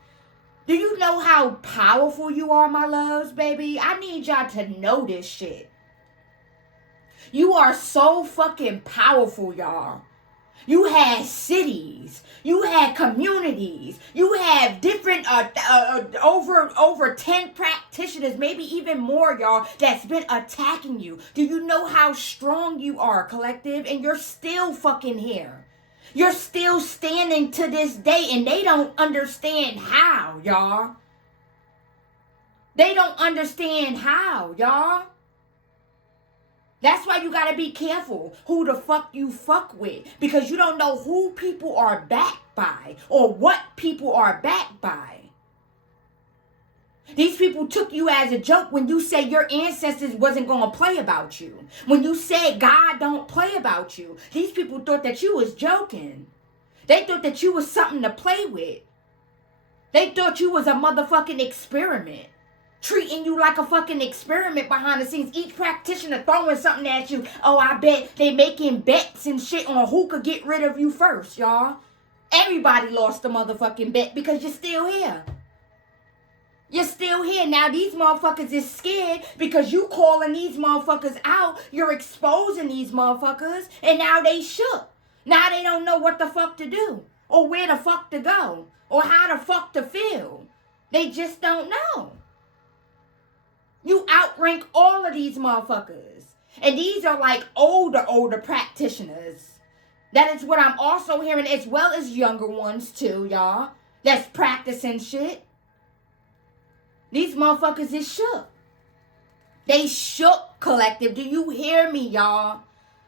Do you know how powerful you are, my loves, baby? I need y'all to know this shit. You are so fucking powerful, y'all. You had cities. You had communities. You have different, over 10 practitioners, maybe even more, y'all, that's been attacking you. Do you know how strong you are, collective? And you're still fucking here. You're still standing to this day, and they don't understand how, y'all. They don't understand how, y'all. That's why you gotta be careful who the fuck you fuck with. Because you don't know who people are backed by or what people are backed by. These people took you as a joke when you said your ancestors wasn't gonna play about you. When you said God don't play about you. These people thought that you was joking. They thought that you was something to play with. They thought you was a motherfucking experiment. Treating you like a fucking experiment behind the scenes. Each practitioner throwing something at you. Oh, I bet they making bets and shit on who could get rid of you first, y'all. Everybody lost the motherfucking bet because you're still here. You're still here. Now these motherfuckers is scared because you calling these motherfuckers out. You're exposing these motherfuckers. And now they shook. Now they don't know what the fuck to do. Or where the fuck to go. Or how the fuck to feel. They just don't know. You outrank all of these motherfuckers. And these are like older practitioners. That is what I'm also hearing, as well as younger ones too, y'all. That's practicing shit. These motherfuckers is shook. They shook, collective. Do you hear me, y'all?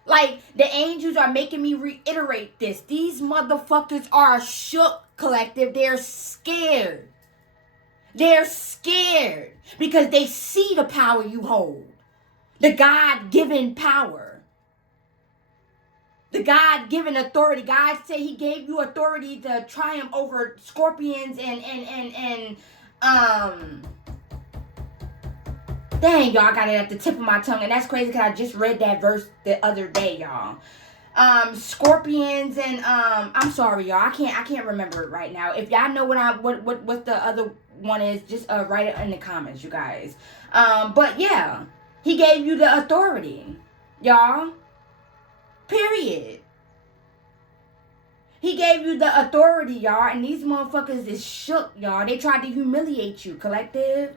Like, the angels are making me reiterate this. These motherfuckers are shook, collective. They're scared. They're scared because they see the power you hold. The God-given power. The God-given authority. God said he gave you authority to triumph over scorpions and dang, y'all, I got it at the tip of my tongue. And that's crazy because I just read that verse the other day, y'all. Scorpions and I'm sorry, y'all. I can't remember it right now. If y'all know what the other one is, just write it in the comments, you guys. But yeah, he gave you the authority, y'all. Period. He gave you the authority, y'all, and these motherfuckers is shook, y'all. They tried to humiliate you, collective.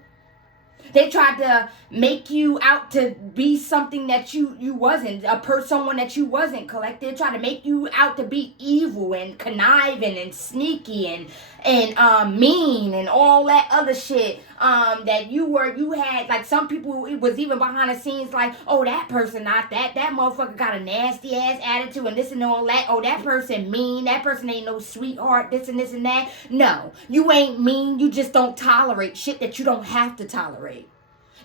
They tried to make you out to be something that you wasn't, someone that you wasn't, collective. They tried to make you out to be evil and conniving and sneaky and mean and all that other shit that you had. Like, some people, it was even behind the scenes like, oh, that person not that motherfucker got a nasty ass attitude and this and all that. Oh, that person mean, that person ain't no sweetheart, this and this and that. No, you ain't mean. You just don't tolerate shit that you don't have to tolerate.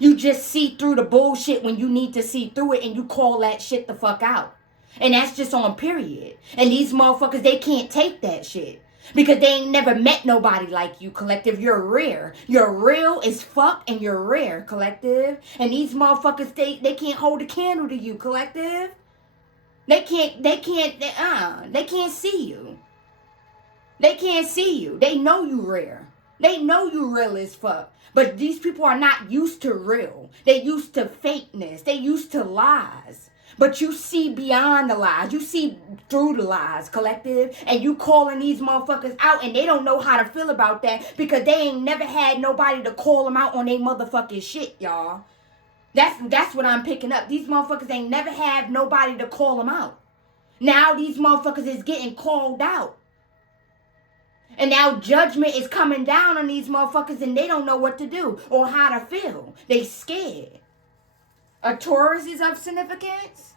You just see through the bullshit when you need to see through it, and you call that shit the fuck out. And that's just on period. And these motherfuckers, they can't take that shit. Because they ain't never met nobody like you, collective. You're rare. You're real as fuck, and you're rare, collective. And these motherfuckers, they can't hold a candle to you, collective. They can't see you. They can't see you. They know you rare. They know you real as fuck. But these people are not used to real. They used to fakeness. They used to lies. But you see beyond the lies. You see through the lies, collective. And you calling these motherfuckers out and they don't know how to feel about that because they ain't never had nobody to call them out on their motherfucking shit, y'all. That's what I'm picking up. These motherfuckers ain't never had nobody to call them out. Now these motherfuckers is getting called out. And now judgment is coming down on these motherfuckers and they don't know what to do or how to feel. They scared. A Taurus is of significance.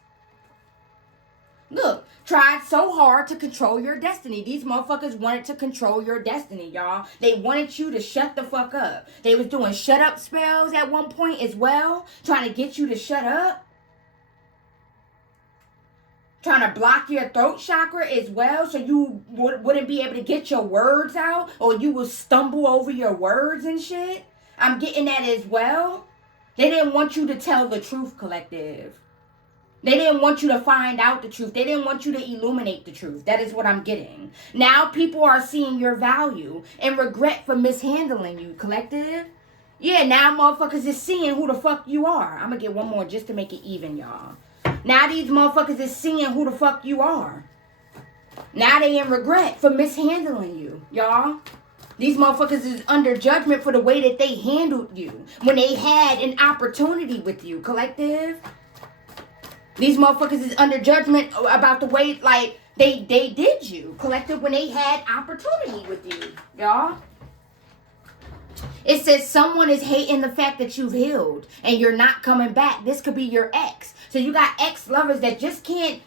Look, tried so hard to control your destiny. These motherfuckers wanted to control your destiny, y'all. They wanted you to shut the fuck up. They was doing shut up spells at one point as well, trying to get you to shut up. Trying to block your throat chakra as well so you wouldn't be able to get your words out or you will stumble over your words and shit. I'm getting that as well. They didn't want you to tell the truth, collective. They didn't want you to find out the truth. They didn't want you to illuminate the truth. That is what I'm getting. Now people are seeing your value and regret for mishandling you, collective. Yeah, now motherfuckers is seeing who the fuck you are. I'm going to get one more just to make it even, y'all. Now these motherfuckers is seeing who the fuck you are. Now they in regret for mishandling you, y'all. These motherfuckers is under judgment for the way that they handled you when they had an opportunity with you, collective. These motherfuckers is under judgment about the way, like, they did you, collective, when they had opportunity with you, y'all. It says someone is hating the fact that you've healed and you're not coming back. This could be your ex. So you got ex-lovers that just can't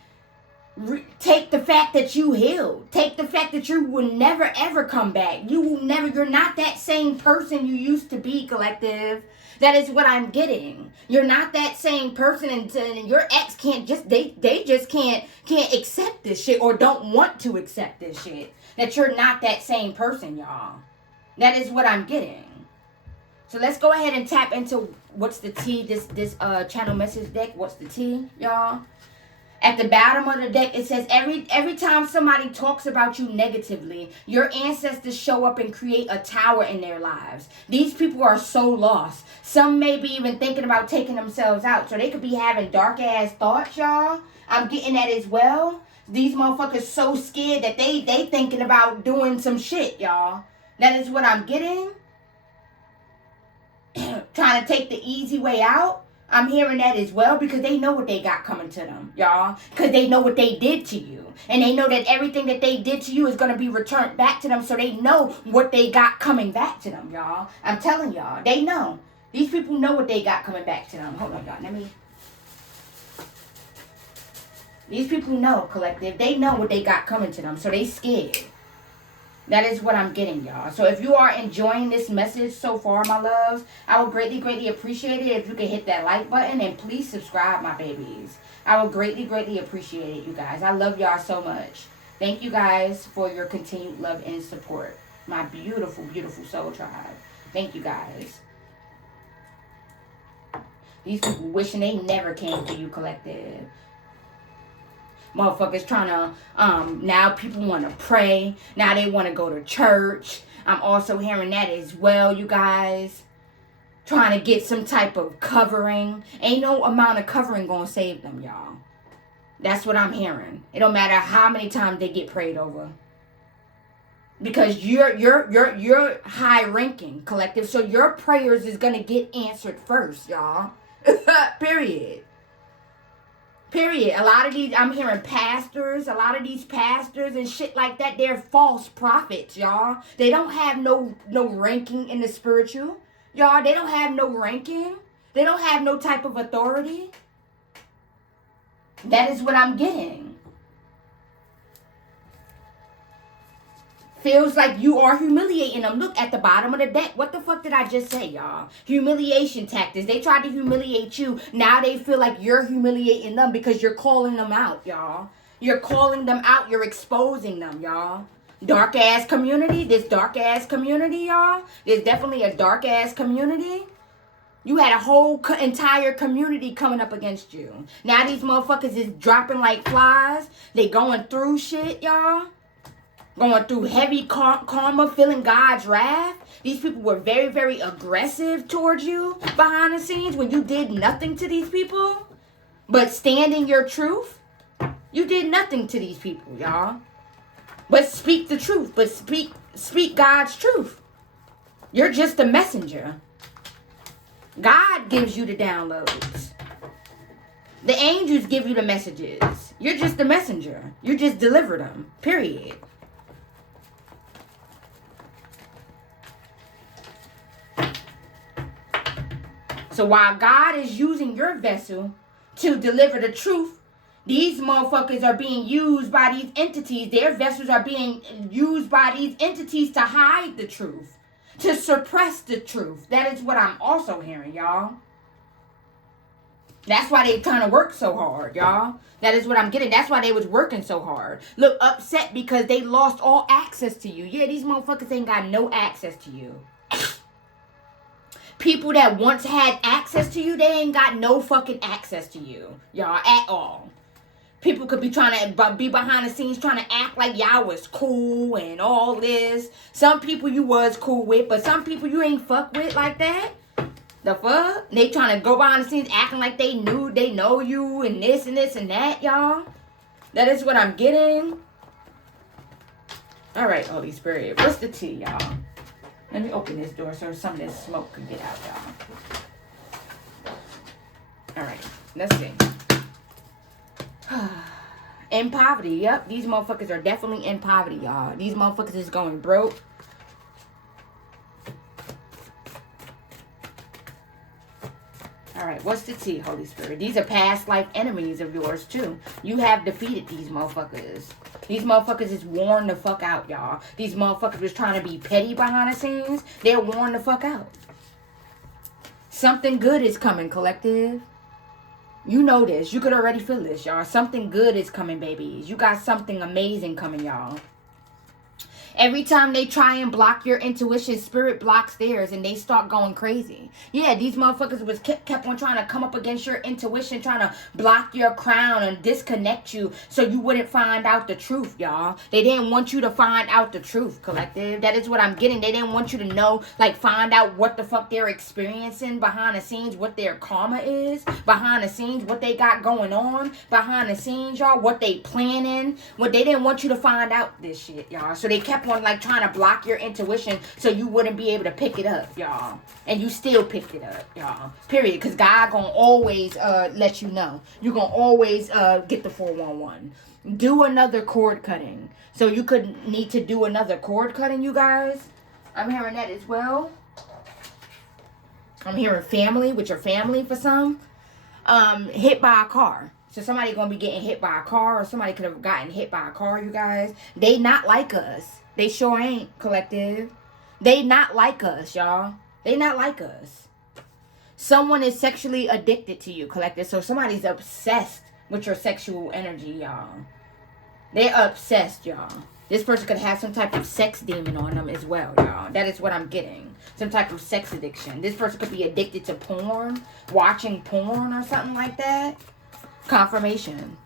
take the fact that you healed. Take the fact that you will never, ever come back. You will never, you're not that same person you used to be, collective. That is what I'm getting. You're not that same person and your ex can't just, they just can't accept this shit or don't want to accept this shit. That you're not that same person, y'all. That is what I'm getting. So let's go ahead and tap into what's the T, this channel message deck. What's the T, y'all? At the bottom of the deck, it says every time somebody talks about you negatively, your ancestors show up and create a tower in their lives. These people are so lost. Some may be even thinking about taking themselves out. So they could be having dark ass thoughts, y'all. I'm getting that as well. These motherfuckers so scared that they thinking about doing some shit, y'all. That is what I'm getting. Trying to take the easy way out. I'm hearing that as well because they know what they got coming to them, y'all. Because they know what they did to you. And they know that everything that they did to you is going to be returned back to them. So they know what they got coming back to them, y'all. I'm telling y'all. They know. These people know what they got coming back to them. Hold on, y'all. These people know, collective. They know what they got coming to them. So they scared. That is what I'm getting, y'all. So if you are enjoying this message so far, my loves, I would greatly, greatly appreciate it if you could hit that like button and please subscribe, my babies. I would greatly, greatly appreciate it, you guys. I love y'all so much. Thank you guys for your continued love and support. My beautiful, beautiful soul tribe. Thank you guys. These people wishing they never came to you, collective. Motherfuckers trying to, now people want to pray. Now they want to go to church. I'm also hearing that as well, you guys. Trying to get some type of covering. Ain't no amount of covering gonna save them, y'all. That's what I'm hearing. It don't matter how many times they get prayed over. Because you're high ranking, collective. So your prayers is gonna get answered first, y'all. Period. Period. A lot of these, I'm hearing pastors, a lot of these pastors and shit like that, they're false prophets, y'all. They don't have no ranking in the spiritual. Y'all, they don't have no ranking. They don't have no type of authority. That is what I'm getting. Feels like you are humiliating them. Look at the bottom of the deck. What the fuck did I just say, y'all? Humiliation tactics. They tried to humiliate you. Now they feel like you're humiliating them because you're calling them out, y'all. You're calling them out. You're exposing them, y'all. Dark ass community. This dark ass community, y'all. There's definitely a dark ass community. You had a whole entire community coming up against you. Now these motherfuckers is dropping like flies. They going through shit, y'all. going through heavy karma, feeling God's wrath. These people were very, very aggressive towards you behind the scenes when you did nothing to these people. But standing your truth, you did nothing to these people, y'all. But speak the truth. But speak God's truth. You're just a messenger. God gives you the downloads. The angels give you the messages. You're just a messenger. You just deliver them. Period. So while God is using your vessel to deliver the truth, these motherfuckers are being used by these entities. Their vessels are being used by these entities to hide the truth, to suppress the truth. That is what I'm also hearing, y'all. That's why they trying to work so hard, y'all. That is what I'm getting. That's why they was working so hard. Look, upset because they lost all access to you. Yeah, these motherfuckers ain't got no access to you. People that once had access to you, they ain't got no fucking access to you, y'all, at all. People could be trying to be behind the scenes trying to act like y'all was cool and all this. Some people you was cool with, but some people you ain't fuck with like that. The fuck? They trying to go behind the scenes acting like they know you and this and this and that, y'all. That is what I'm getting. All right, Holy Spirit. What's the tea, y'all? Let me open this door so some of this smoke can get out, y'all. All right, let's see. In poverty, yep. These motherfuckers are definitely in poverty, y'all. These motherfuckers is going broke. All right, what's the tea, Holy Spirit? These are past life enemies of yours, too. You have defeated these motherfuckers. These motherfuckers is worn the fuck out, y'all. These motherfuckers was trying to be petty behind the scenes. They're worn the fuck out. Something good is coming, collective. You know this. You could already feel this, y'all. Something good is coming, babies. You got something amazing coming, y'all. Every time they try and block your intuition, spirit blocks theirs and they start going crazy. Yeah, these motherfuckers was kept on trying to come up against your intuition, trying to block your crown and disconnect you so you wouldn't find out the truth, y'all. They didn't want you to find out the truth, collective. That is what I'm getting. They didn't want you to know, like, find out what the fuck they're experiencing behind the scenes, what their karma is, behind the scenes, what they got going on, behind the scenes, y'all, what they planning. What they didn't want you to find out this shit, y'all. So they kept on like trying to block your intuition so you wouldn't be able to pick it up, y'all. And you still picked it up, y'all. Period. Because God gonna always let you know. You're gonna always get the 411. Do another cord cutting. So you could need to do another cord cutting, you guys. I'm hearing that as well. I'm hearing family, with your family for some. Hit by a car. So somebody gonna be getting hit by a car, or somebody could have gotten hit by a car, you guys. They not like us. They sure ain't, collective. They not like us, y'all. They not like us. Someone is sexually addicted to you, collective. So somebody's obsessed with your sexual energy, y'all. They're obsessed, y'all. This person could have some type of sex demon on them as well, y'all. That is what I'm getting. Some type of sex addiction. This person could be addicted to porn, watching porn or something like that. Confirmation.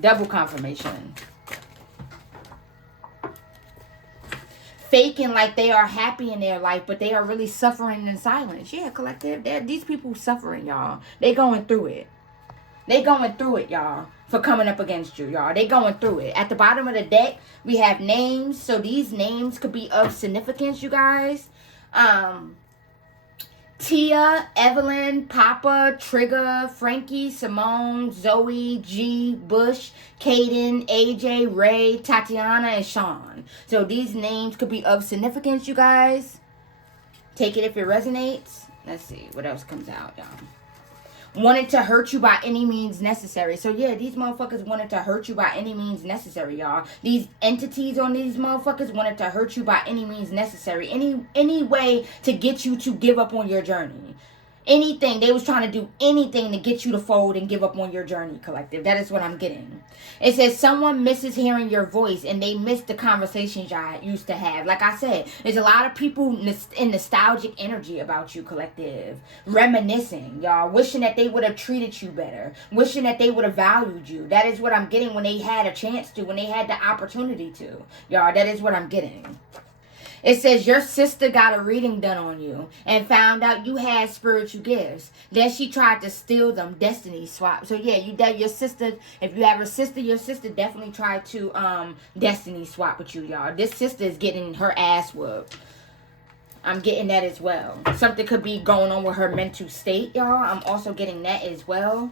Double confirmation. Faking like they are happy in their life, but they are really suffering in silence. Yeah, collective. These people suffering, y'all. They going through it. They going through it, y'all, for coming up against you, y'all. They going through it. At the bottom of the deck, we have names. So these names could be of significance, you guys. Tia, Evelyn, Papa, Trigger, Frankie, Simone, Zoe, G, Bush, Kaden, AJ, Ray, Tatiana, and Sean. So these names could be of significance, you guys. Take it if it resonates. Let's see what else comes out, y'all. Wanted to hurt you by any means necessary. So yeah, these motherfuckers wanted to hurt you by any means necessary, y'all. These entities on these motherfuckers wanted to hurt you by any means necessary. Any way to get you to give up on your journey. Anything. They was trying to do anything to get you to fold and give up on your journey, collective. That is what I'm getting. It says someone misses hearing your voice and they miss the conversations y'all used to have. Like I said, there's a lot of people in nostalgic energy about you, collective. Reminiscing, y'all. Wishing that they would have treated you better. Wishing that they would have valued you. That is what I'm getting when they had a chance to. When they had the opportunity to. Y'all, that is what I'm getting. It says your sister got a reading done on you and found out you had spiritual gifts. Then she tried to steal them, destiny swap. So yeah, your sister, if you have a sister, your sister definitely tried to destiny swap with you, y'all. This sister is getting her ass whooped. I'm getting that as well. Something could be going on with her mental state, y'all. I'm also getting that as well.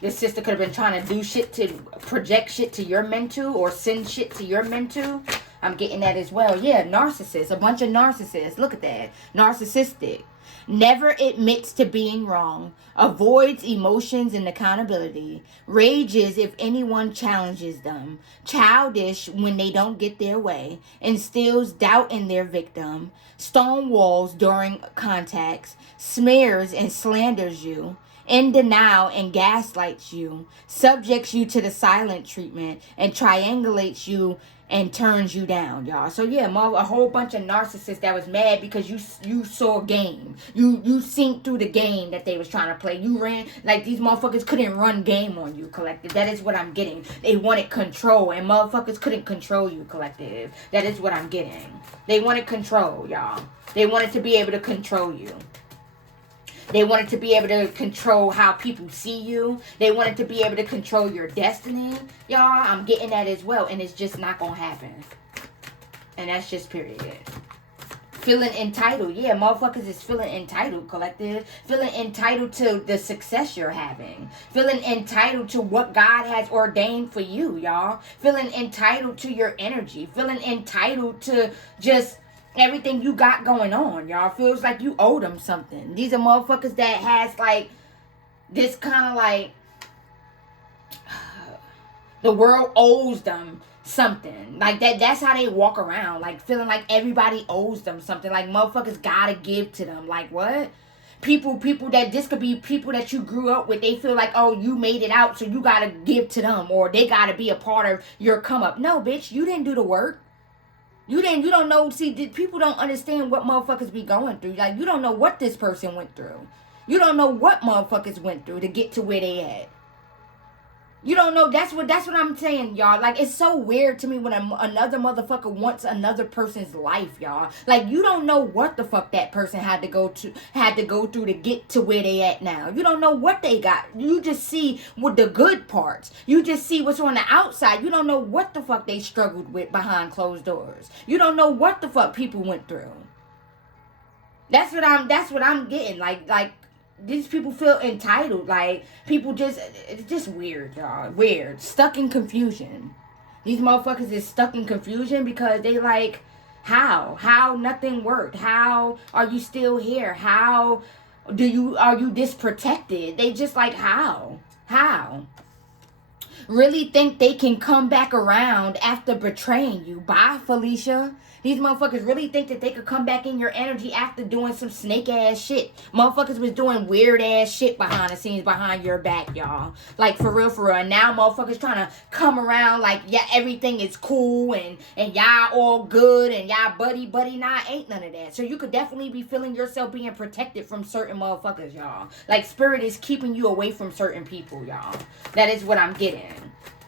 This sister could have been trying to do shit to project shit to your mental or send shit to your mental. I'm getting that as well. Yeah, narcissists. A bunch of narcissists. Look at that. Narcissistic. Never admits to being wrong. Avoids emotions and accountability. Rages if anyone challenges them. Childish when they don't get their way. Instills doubt in their victim. Stonewalls during contacts. Smears and slanders you. In denial and gaslights you. Subjects you to the silent treatment. And triangulates you and turns you down, y'all. So yeah, a whole bunch of narcissists that was mad because you saw a game. You seen through the game that they was trying to play. You ran, like these motherfuckers couldn't run game on you, collective. That is what I'm getting. They wanted control and motherfuckers couldn't control you, collective. That is what I'm getting. They wanted control, y'all. They wanted to be able to control you. They wanted to be able to control how people see you. They wanted to be able to control your destiny. Y'all, I'm getting that as well. And it's just not going to happen. And that's just period. Feeling entitled. Yeah, motherfuckers is feeling entitled, collective. Feeling entitled to the success you're having. Feeling entitled to what God has ordained for you, y'all. Feeling entitled to your energy. Feeling entitled to just everything you got going on, y'all. Feels like you owe them something. These are motherfuckers that has like this kind of like the world owes them something. Like that's how they walk around, like feeling like everybody owes them something. Like motherfuckers gotta give to them. Like what? People that this could be people that you grew up with. They feel like, oh, you made it out, so you gotta give to them, or they gotta be a part of your come up. No, bitch, you didn't do the work. You don't know. See, people don't understand what motherfuckers be going through. Like, you don't know what this person went through. You don't know what motherfuckers went through to get to where they at. You don't know. That's what I'm saying, y'all. Like, it's so weird to me when another motherfucker wants another person's life, y'all. Like, you don't know what the fuck that person had to go through to get to where they at now. You don't know what they got. You just see with the good parts. You just see what's on the outside. You don't know what the fuck they struggled with behind closed doors. You don't know what the fuck people went through. That's what I'm getting. Like these people feel entitled. Like, people it's just weird, y'all. Weird. Stuck in confusion. These motherfuckers is stuck in confusion because they like, how nothing worked? How are you still here? How are you this protected? They just like, how? Really think they can come back around after betraying you. Bye, Felicia. These motherfuckers really think that they could come back in your energy after doing some snake ass shit. Motherfuckers was doing weird ass shit behind the scenes, behind your back, y'all. Like, for real. And now motherfuckers trying to come around like, yeah, everything is cool and y'all all good and y'all buddy. Nah, ain't none of that. So you could definitely be feeling yourself being protected from certain motherfuckers, y'all. Like, spirit is keeping you away from certain people, y'all. That is what I'm getting.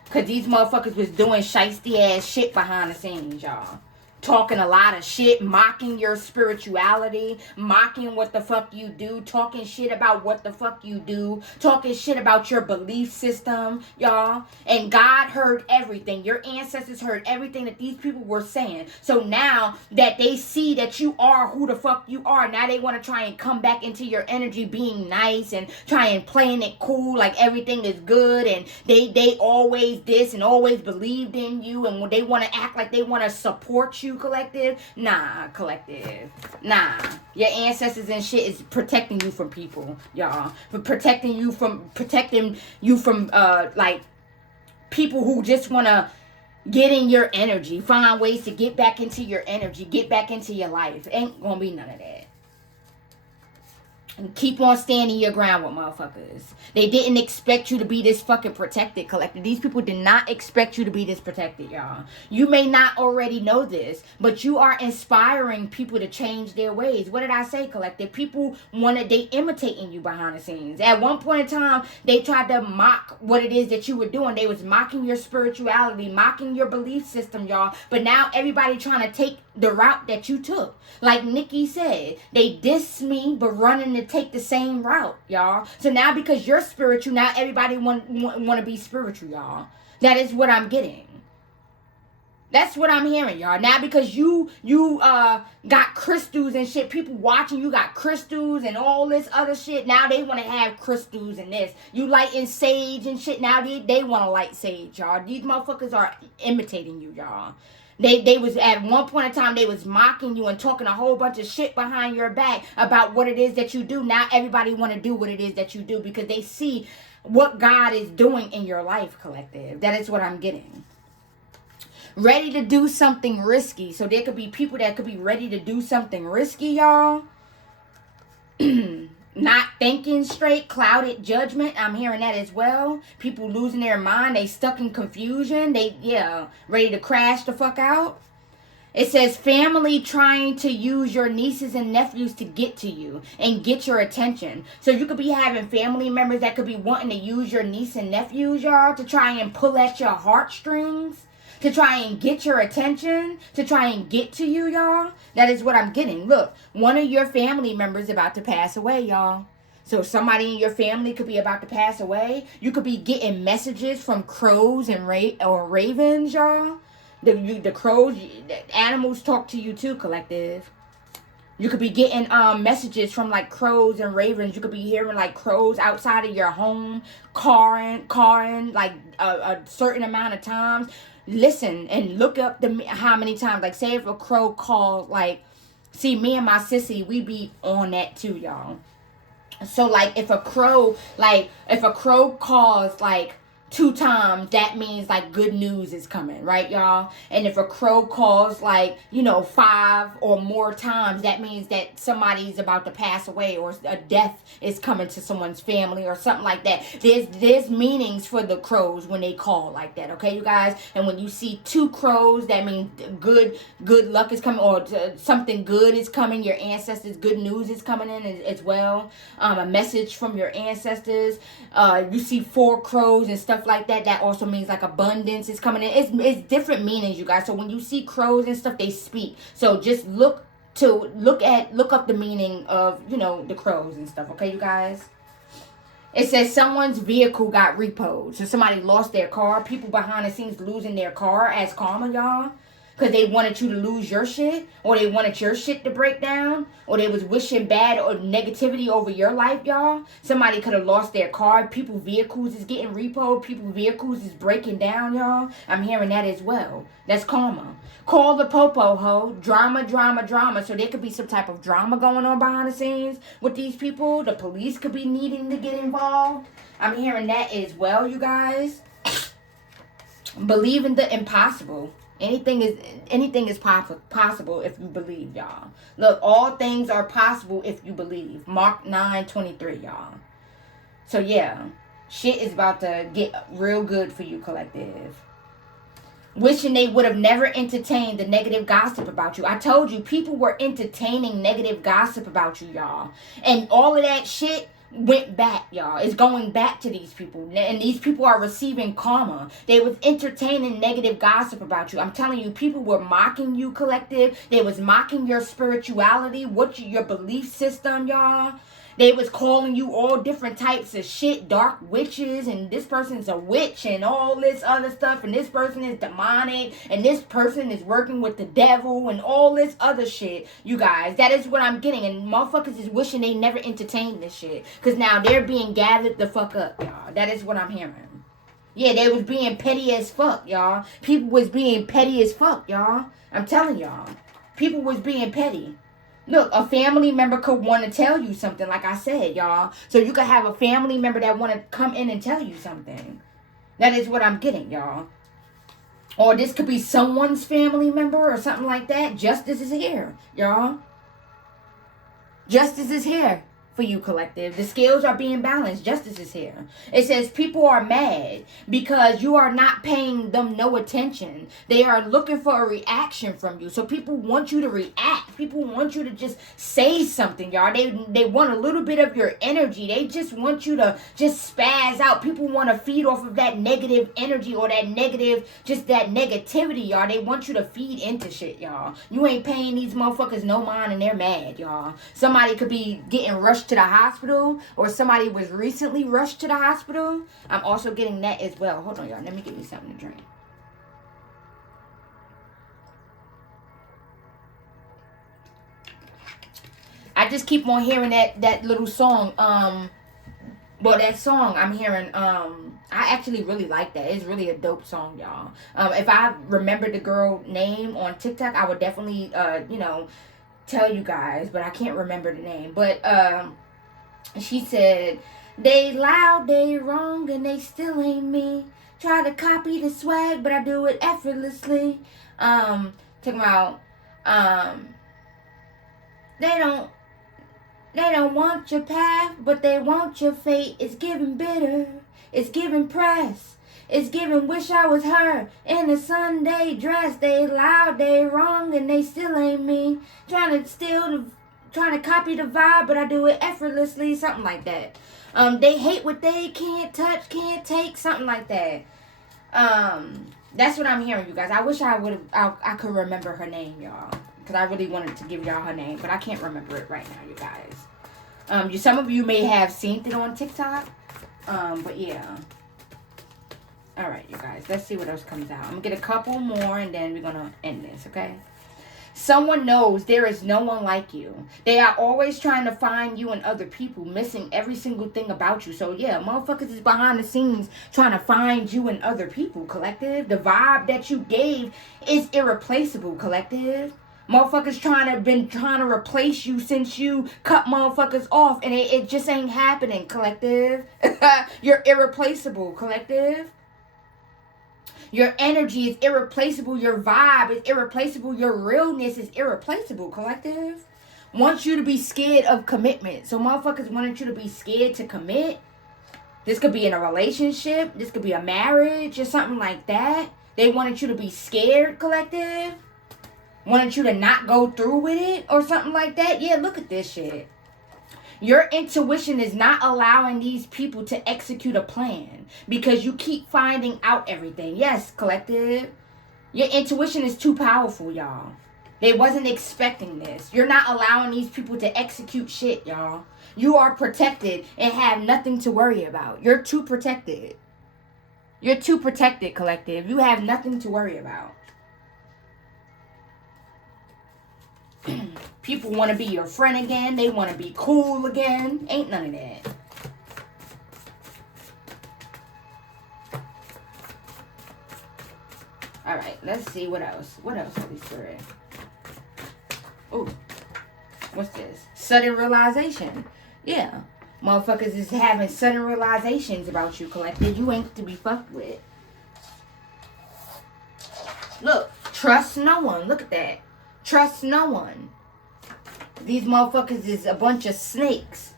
Because these motherfuckers was doing shiesty ass shit behind the scenes, y'all. Talking a lot of shit, mocking your spirituality, mocking what the fuck you do, talking shit about what the fuck you do, talking shit about your belief system, y'all. And God heard everything. Your ancestors heard everything that these people were saying. So now that they see that you are who the fuck you are, now they want to try and come back into your energy being nice and try and playing it cool like everything is good and they always this and always believed in you, and when they want to act like they want to support you, collective. Nah, collective. Nah. Your ancestors and shit is protecting you from people, y'all. Protecting you from like people who just want to get in your energy, find ways to get back into your energy, get back into your life. Ain't gonna be none of that. And keep on standing your ground with motherfuckers. They didn't expect you to be this fucking protected, collective. These people did not expect you to be this protected, y'all. You may not already know this, but you are inspiring people to change their ways. What did I say, collective? People they imitating you behind the scenes. At one point in time, they tried to mock what it is that you were doing. They was mocking your spirituality, mocking your belief system, y'all. But now everybody trying to take the route that you took. Like Nikki said, they diss me, but running to take the same route, y'all. So now because you're spiritual, now everybody want to be spiritual, y'all. That is what I'm getting. That's what I'm hearing, y'all. Now because you got crystals and shit, people watching you got crystals and all this other shit. Now they want to have crystals and this. You lighting sage and shit. Now they want to light sage, y'all. These motherfuckers are imitating you, y'all. They was at one point in time, they was mocking you and talking a whole bunch of shit behind your back about what it is that you do. Now everybody want to do what it is that you do because they see what God is doing in your life, collective. That is what I'm getting. Ready to do something risky. So there could be people that could be ready to do something risky, y'all. Not thinking straight, clouded judgment. I'm hearing that as well. People losing their mind. They stuck in confusion. Ready to crash the fuck out. It says family trying to use your nieces and nephews to get to you and get your attention. So you could be having family members that could be wanting to use your niece and nephews, y'all, to try and pull at your heartstrings, to try and get your attention, to try and get to you, y'all. That is what I'm getting. Look, one of your family members about to pass away, y'all. So somebody in your family could be about to pass away. You could be getting messages from crows and ravens, y'all. The crows, the animals talk to you too, collective. You could be getting messages from like crows and ravens. You could be hearing like crows outside of your home, cawing like a certain amount of times. Listen and look up how many times. Like say if a crow calls, like, see me and my sissy, we be on that too, y'all. So like if a crow calls like 2 times, that means like good news is coming, right, y'all? And if a crow calls like 5 or more times, that means that somebody's about to pass away or a death is coming to someone's family or something like that. There's meanings for the crows when they call like that, okay, you guys? And when you see 2 crows, that means good luck is coming or something good is coming. Your ancestors, good news is coming in as well. A message from your ancestors. You see 4 crows and stuff like that, that also means like abundance is coming in. It's different meanings, you guys. So when you see crows and stuff, they speak. So just look up the meaning of the crows and stuff, okay, you guys? It says someone's vehicle got repoed. So somebody lost their car. People behind the scenes losing their car as karma, y'all. Because they wanted you to lose your shit, or they wanted your shit to break down, or they was wishing bad or negativity over your life, y'all. Somebody could have lost their car. People vehicles is getting repoed. People vehicles is breaking down, y'all. I'm hearing that as well. That's karma. Call the popo, ho. Drama. So there could be some type of drama going on behind the scenes with these people. The police could be needing to get involved. I'm hearing that as well, you guys. Believe in the impossible. Anything is possible if you believe, y'all. Look, all things are possible if you believe. Mark 9:23, y'all. So yeah, shit is about to get real good for you, collective. Wishing they would have never entertained the negative gossip about you. I told you, people were entertaining negative gossip about you, y'all. And all of that shit went back, y'all. It's going back to these people. And these people are receiving karma. They was entertaining negative gossip about you. I'm telling you, people were mocking you, collective. They was mocking your spirituality, your belief system, y'all. They was calling you all different types of shit, dark witches, and this person's a witch, and all this other stuff, and this person is demonic, and this person is working with the devil, and all this other shit, you guys. That is what I'm getting, and motherfuckers is wishing they never entertained this shit, because now they're being gathered the fuck up, y'all. That is what I'm hearing. Yeah, they was being petty as fuck, y'all. People was being petty as fuck, y'all. I'm telling y'all. People was being petty. Look, a family member could want to tell you something, like I said, y'all. So you could have a family member that want to come in and tell you something. That is what I'm getting, y'all. Or this could be someone's family member or something like that. Justice is here, y'all. Justice is here. for you, collective. The scales are being balanced. Justice is here. It says people are mad because you are not paying them no attention. They are looking for a reaction from you. So people want you to react. People want you to just say something, y'all. They want a little bit of your energy. They just want you to just spaz out. People want to feed off of that negative energy or that negative, just that negativity, y'all. They want you to feed into shit, y'all. You ain't paying these motherfuckers no mind and they're mad, y'all. Somebody could be getting rushed to the hospital, or somebody was recently rushed to the hospital. I'm also getting that as well. Hold on, y'all. Let me give you something to drink. I just keep on hearing that little song. Well, that song I'm hearing, I actually really like that. It's really a dope song, y'all. If I remember the girl name on TikTok, I would definitely, tell you guys, but I can't remember the name. But she said, they loud, they wrong, and they still ain't me. Try to copy the swag, but I do it effortlessly. Talking about, they don't want your path, but they want your fate. It's giving bitter, it's giving press, it's giving wish I was her in a Sunday dress. They loud, they wrong, and they still ain't me. Trying to copy the vibe, but I do it effortlessly. Something like that. They hate what they can't touch, can't take. Something like that. That's what I'm hearing, you guys. I wish I could remember her name, y'all, because I really wanted to give y'all her name, but I can't remember it right now, you guys. Some of you may have seen it on TikTok, but yeah. All right, you guys. Let's see what else comes out. I'm gonna get a couple more, and then we're gonna end this, okay? Someone knows there is no one like you. They are always trying to find you and other people, missing every single thing about you. So yeah, motherfuckers is behind the scenes trying to find you and other people, collective. The vibe that you gave is irreplaceable, collective. Motherfuckers been trying to replace you since you cut motherfuckers off, and it just ain't happening, collective. You're irreplaceable, collective. Your energy is irreplaceable. Your vibe is irreplaceable. Your realness is irreplaceable, collective. Want you to be scared of commitment. So motherfuckers wanted you to be scared to commit. This could be in a relationship. This could be a marriage or something like that. They wanted you to be scared, collective. Wanted you to not go through with it or something like that. Yeah, look at this shit. Your intuition is not allowing these people to execute a plan because you keep finding out everything. Yes, collective. Your intuition is too powerful, y'all. They wasn't expecting this. You're not allowing these people to execute shit, y'all. You are protected and have nothing to worry about. You're too protected. You're too protected, collective. You have nothing to worry about. People want to be your friend again. They want to be cool again. Ain't none of that. Alright, let's see what else. What else, Holy Spirit? Ooh. What's this? Sudden realization. Yeah. Motherfuckers is having sudden realizations about you, collective. You ain't to be fucked with. Look. Trust no one. Look at that. Trust no one. These motherfuckers is a bunch of snakes.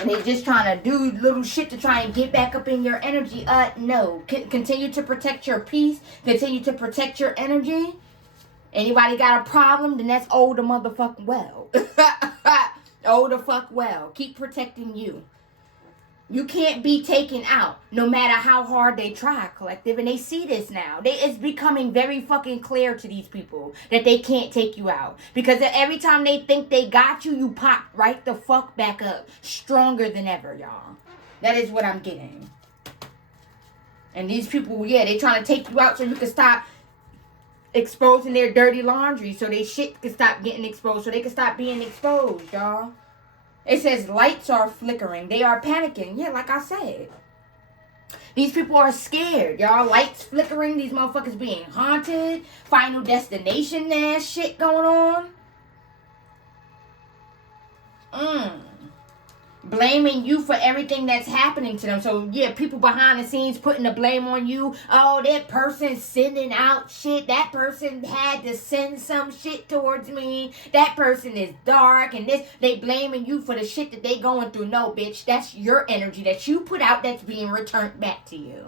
And they just trying to do little shit to try and get back up in your energy. No. Continue to protect your peace. Continue to protect your energy. Anybody got a problem, then that's old the motherfucking well. Old the fuck well. Keep protecting you. You can't be taken out no matter how hard they try, collective. And they see this now. It's becoming very fucking clear to these people that they can't take you out. Because every time they think they got you, you pop right the fuck back up. Stronger than ever, y'all. That is what I'm getting. And these people, yeah, they trying to take you out so you can stop exposing their dirty laundry. So they shit can stop getting exposed. So they can stop being exposed, y'all. It says lights are flickering. They are panicking. Yeah, like I said. These people are scared, y'all. Lights flickering. These motherfuckers being haunted. Final Destination ass shit going on. Blaming you for everything that's happening to them. So, yeah, people behind the scenes putting the blame on you. Oh, that person sending out shit. That person had to send some shit towards me. That person is dark and this. They blaming you for the shit that they going through. No, bitch. That's your energy that you put out that's being returned back to you.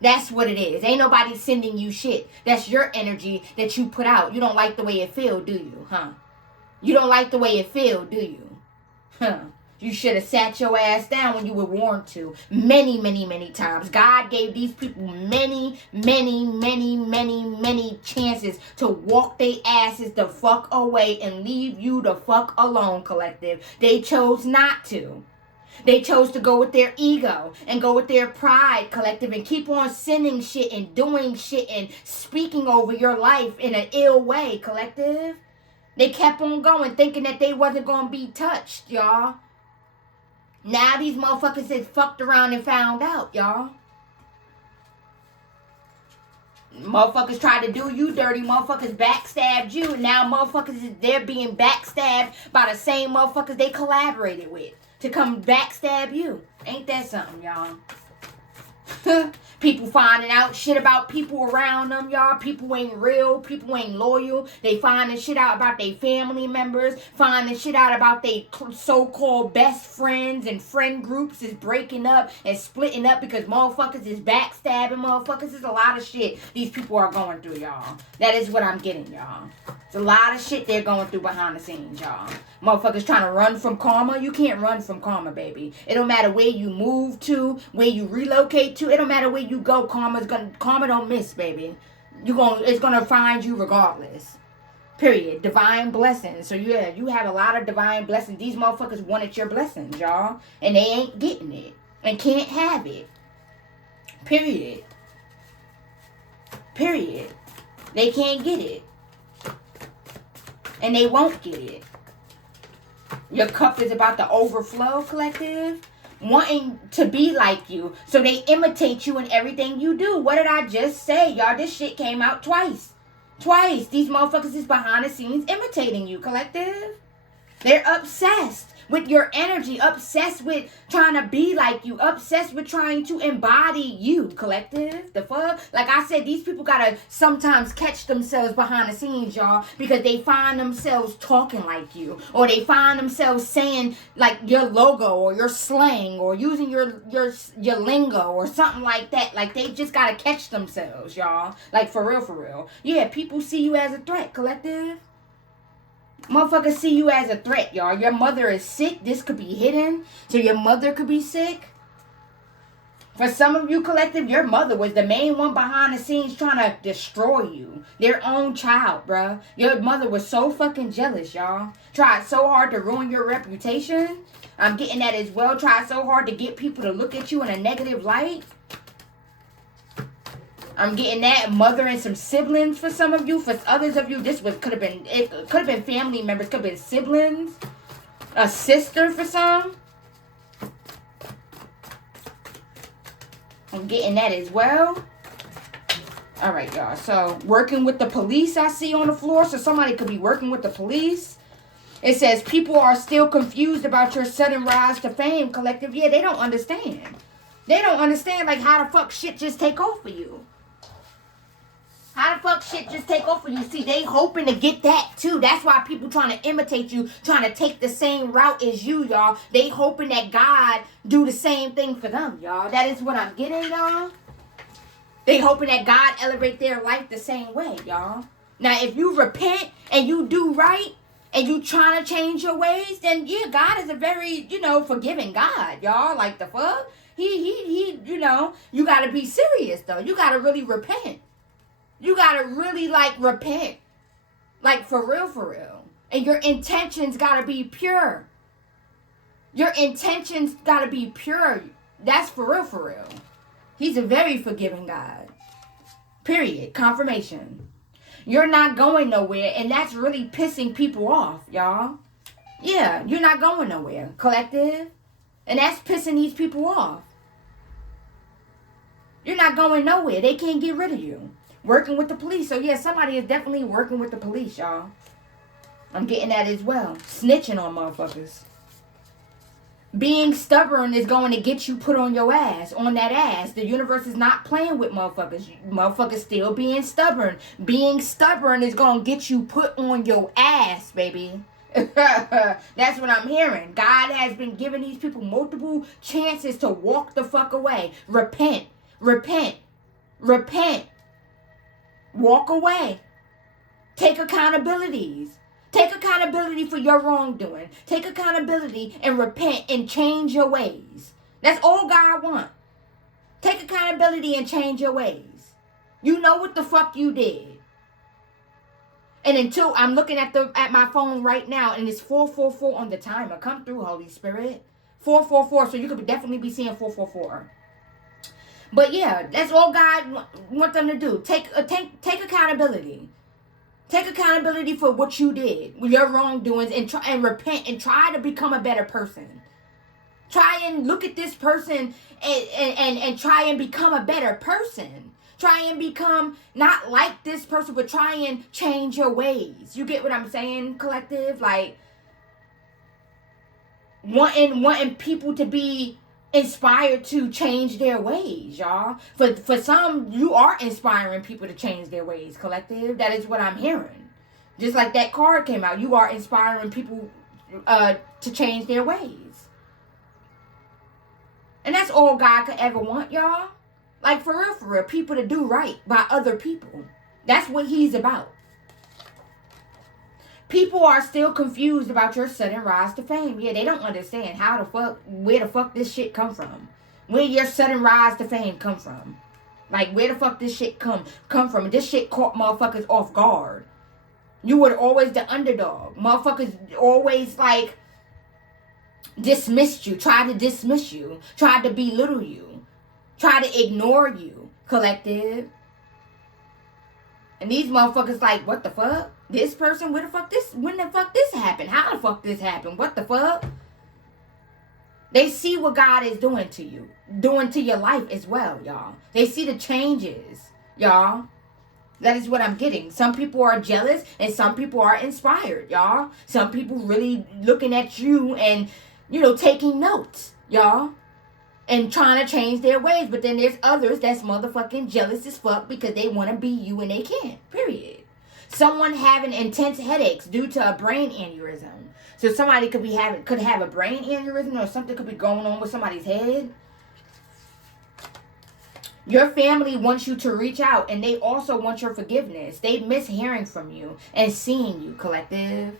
That's what it is. Ain't nobody sending you shit. That's your energy that you put out. You don't like the way it feel, do you? Huh? You don't like the way it feel, do you? Huh? You should have sat your ass down when you were warned to. Many, many, many times. God gave these people many, many, many, many, many chances to walk their asses the fuck away and leave you the fuck alone, collective. They chose not to. They chose to go with their ego and go with their pride, collective, and keep on sending shit and doing shit and speaking over your life in an ill way, collective. They kept on going thinking that they wasn't going to be touched, y'all. Now these motherfuckers is fucked around and found out, y'all. Motherfuckers tried to do you dirty. Motherfuckers backstabbed you. And now motherfuckers, they're being backstabbed by the same motherfuckers they collaborated with to come backstab you. Ain't that something, y'all? People finding out shit about people around them, y'all. People ain't real. People ain't loyal. They finding shit out about their family members. Finding shit out about their so-called best friends and friend groups is breaking up and splitting up because motherfuckers is backstabbing motherfuckers. It's a lot of shit these people are going through, y'all. That is what I'm getting, y'all. It's a lot of shit they're going through behind the scenes, y'all. Motherfuckers trying to run from karma. You can't run from karma, baby. It don't matter where you move to, where you relocate to. It don't matter where you go. Karma don't miss, baby. It's gonna find you regardless. Period. Divine blessings. So yeah, you have a lot of divine blessings. These motherfuckers wanted your blessings, y'all, and they ain't getting it and can't have it. Period. Period. They can't get it. And they won't get it. Your cup is about to overflow, collective. Wanting to be like you. So they imitate you in everything you do. What did I just say? Y'all, this shit came out twice. Twice. These motherfuckers is behind the scenes imitating you, collective. They're obsessed with your energy. Obsessed with trying to be like you. Obsessed with trying to embody you, collective. The fuck? Like I said, these people gotta sometimes catch themselves behind the scenes, y'all, because they find themselves talking like you, or they find themselves saying like your logo or your slang or using your lingo or something like that. Like they just gotta catch themselves, y'all. Like for real, for real. Yeah, people see you as a threat, collective. Motherfuckers see you as a threat, y'all. Your mother is sick. This could be hidden. So your mother could be sick. For some of you, collective, your mother was the main one behind the scenes trying to destroy you. Their own child, bruh. Your mother was so fucking jealous, y'all. Tried so hard to ruin your reputation. I'm getting that as well. Tried so hard to get people to look at you in a negative light. I'm getting that. Mother and some siblings for some of you. For others of you, could have been family members, could have been siblings. A sister for some. I'm getting that as well. Alright, y'all. So, working with the police I see on the floor. So, somebody could be working with the police. It says, people are still confused about your sudden rise to fame, collective. Yeah, they don't understand. They don't understand, like, how the fuck shit just take off for you. How the fuck shit just take off for you? See, they hoping to get that too. That's why people trying to imitate you, trying to take the same route as you, y'all. They hoping that God do the same thing for them, y'all. That is what I'm getting, y'all. They hoping that God elevate their life the same way, y'all. Now, if you repent and you do right and you trying to change your ways, then yeah, God is a very, forgiving God, y'all. Like the fuck? He, you gotta be serious though. You gotta really repent. You gotta really, repent. Like, for real, for real. And your intentions gotta be pure. Your intentions gotta be pure. That's for real, for real. He's a very forgiving God. Period. Confirmation. You're not going nowhere, and that's really pissing people off, y'all. Yeah, you're not going nowhere, collective. And that's pissing these people off. You're not going nowhere. They can't get rid of you. Working with the police. So, yeah, somebody is definitely working with the police, y'all. I'm getting that as well. Snitching on motherfuckers. Being stubborn is going to get you put on your ass, on that ass. The universe is not playing with motherfuckers. Motherfuckers still being stubborn. Being stubborn is going to get you put on your ass, baby. That's what I'm hearing. God has been giving these people multiple chances to walk the fuck away. Repent. Repent. Repent. Walk away. Take accountabilities. Take accountability for your wrongdoing. Take accountability and repent and change your ways. That's all God wants. Take accountability and change your ways. You know what the fuck you did. And until I'm looking at my phone right now, and it's 444 on the timer. Come through, Holy Spirit. 444. So you could definitely be seeing 444. But yeah, that's all God wants them to do. Take accountability. Take accountability for what you did, with your wrongdoings, and repent and try to become a better person. Try and look at this person and try and become a better person. Try and become not like this person, but try and change your ways. You get what I'm saying, collective? Like, wanting people to be inspired to change their ways, y'all. For some, you are inspiring people to change their ways, collective. That is what I'm hearing. Just like that card came out, you are inspiring people to change their ways. And that's all God could ever want, y'all. Like, for real, people to do right by other people. That's what he's about. People are still confused about your sudden rise to fame. Yeah, they don't understand where the fuck this shit come from. Where your sudden rise to fame come from. Like, where the fuck this shit come from. This shit caught motherfuckers off guard. You were always the underdog. Motherfuckers always, like, dismissed you. Tried to dismiss you. Tried to belittle you. Tried to ignore you, collective. And these motherfuckers like, what the fuck? This person, when the fuck this happened? How the fuck this happened? What the fuck? They see what God is doing to you. Doing to your life as well, y'all. They see the changes, y'all. That is what I'm getting. Some people are jealous and some people are inspired, y'all. Some people really looking at you and, taking notes, y'all. And trying to change their ways. But then there's others that's motherfucking jealous as fuck because they want to be you and they can't. Period. Someone having intense headaches due to a brain aneurysm. So somebody could have a brain aneurysm, or something could be going on with somebody's head. Your family wants you to reach out, and they also want your forgiveness. They miss hearing from you and seeing you, collective.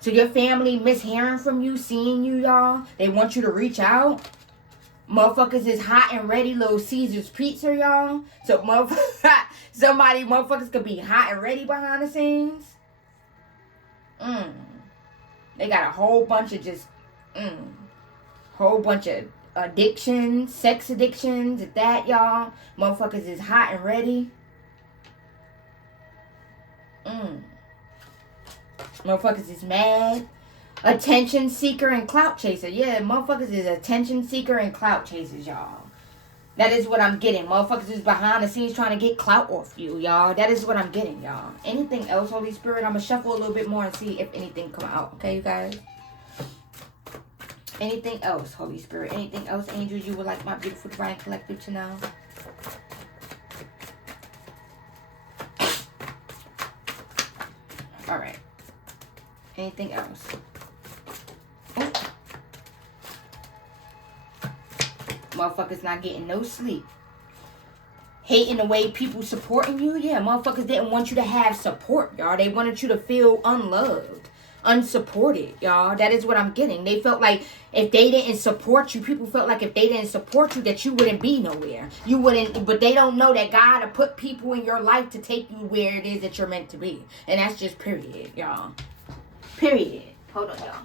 So your family miss hearing from you, seeing you, y'all. They want you to reach out. Motherfuckers is hot and ready, Little Caesar's pizza, y'all. So motherfuckers could be hot and ready behind the scenes. They got a whole bunch of whole bunch of addictions, sex addictions, at that, y'all. Motherfuckers is hot and ready. Motherfuckers is mad. Attention seeker and clout chaser. Yeah, motherfuckers is attention seeker and clout chasers, y'all. That is what I'm getting. Motherfuckers is behind the scenes trying to get clout off you, y'all. That is what I'm getting, y'all. Anything else, Holy Spirit? I'm going to shuffle a little bit more and see if anything come out. Okay, you guys? Anything else, Holy Spirit? Anything else, angels, you would like my beautiful divine collective to know? All right. Anything else? Motherfuckers not getting no sleep. Hating the way people supporting you. Yeah, motherfuckers didn't want you to have support, y'all. They wanted you to feel unloved, unsupported, y'all. That is what I'm getting. They felt like if they didn't support you, people felt like if they didn't support you, that you wouldn't be nowhere. You wouldn't, but they don't know that God will put people in your life to take you where it is that you're meant to be. And that's just period, y'all. Period. Hold on, y'all.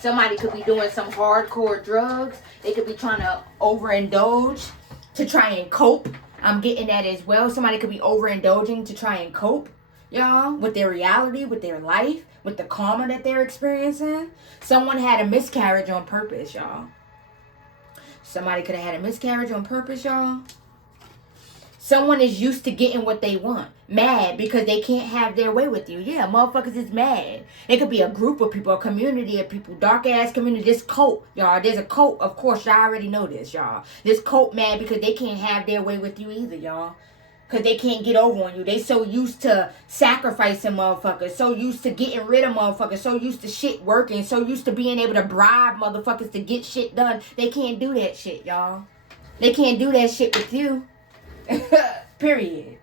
Somebody could be doing some hardcore drugs. They could be trying to overindulge to try and cope. I'm getting that as well. Somebody could be overindulging to try and cope, y'all, with their reality, with their life, with the karma that they're experiencing. Someone had a miscarriage on purpose, y'all. Somebody could have had a miscarriage on purpose, y'all. Someone is used to getting what they want. Mad because they can't have their way with you. Yeah, motherfuckers is mad. It could be a group of people, a community of people, dark ass community. This cult, y'all. There's a cult. Of course, y'all already know this, y'all. This cult mad because they can't have their way with you either, y'all. Because they can't get over on you. They so used to sacrificing motherfuckers. So used to getting rid of motherfuckers. So used to shit working. So used to being able to bribe motherfuckers to get shit done. They can't do that shit, y'all. They can't do that shit with you. Period.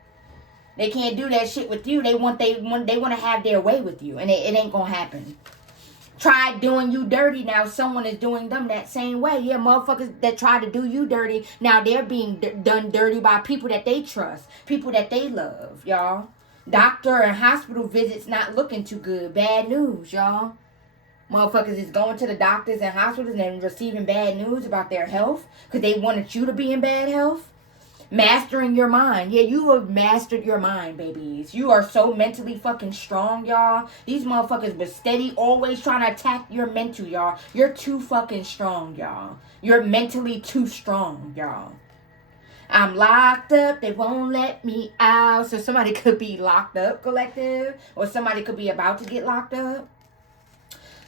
They can't do that shit with you. They want to have their way with you. And it ain't going to happen. Try doing you dirty, now someone is doing them that same way. Yeah, motherfuckers that try to do you dirty, now they're being done dirty by people that they trust, people that they love, y'all. Doctor and hospital visits not looking too good. Bad news, y'all. Motherfuckers is going to the doctors and hospitals and receiving bad news about their health because they wanted you to be in bad health. Mastering your mind. Yeah, you have mastered your mind, babies. You are so mentally fucking strong, y'all. These motherfuckers but steady, always trying to attack your mental, y'all. You're too fucking strong, y'all. You're mentally too strong, y'all. I'm locked up, they won't let me out. So somebody could be locked up, collective. Or somebody could be about to get locked up.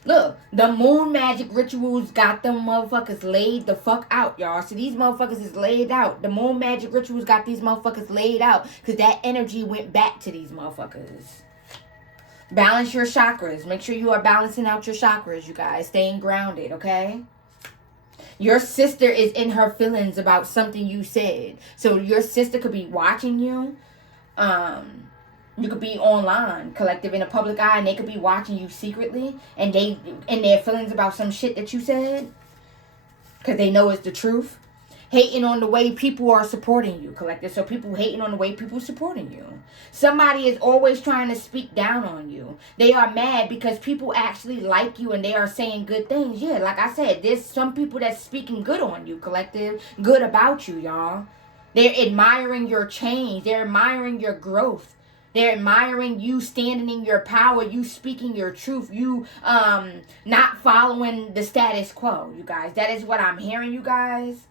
Look, the moon magic rituals got them motherfuckers laid the fuck out, y'all. So these motherfuckers is laid out. The moon magic rituals got these motherfuckers laid out because that energy went back to these motherfuckers. Balance your chakras. Make sure you are balancing out your chakras, you guys. Staying grounded, okay? Your sister is in her feelings about something you said. So your sister could be watching you. You could be online, collective, in a public eye, and they could be watching you secretly, and they in their feelings about some shit that you said, because they know it's the truth. Hating on the way people are supporting you, collective. So people hating on the way people supporting you. Somebody is always trying to speak down on you. They are mad because people actually like you and they are saying good things. Yeah, like I said, there's some people that's speaking good on you, collective. Good about you, y'all. They're admiring your change. They're admiring your growth. They're admiring you standing in your power, you speaking your truth, you not following the status quo, you guys. That is what I'm hearing, you guys.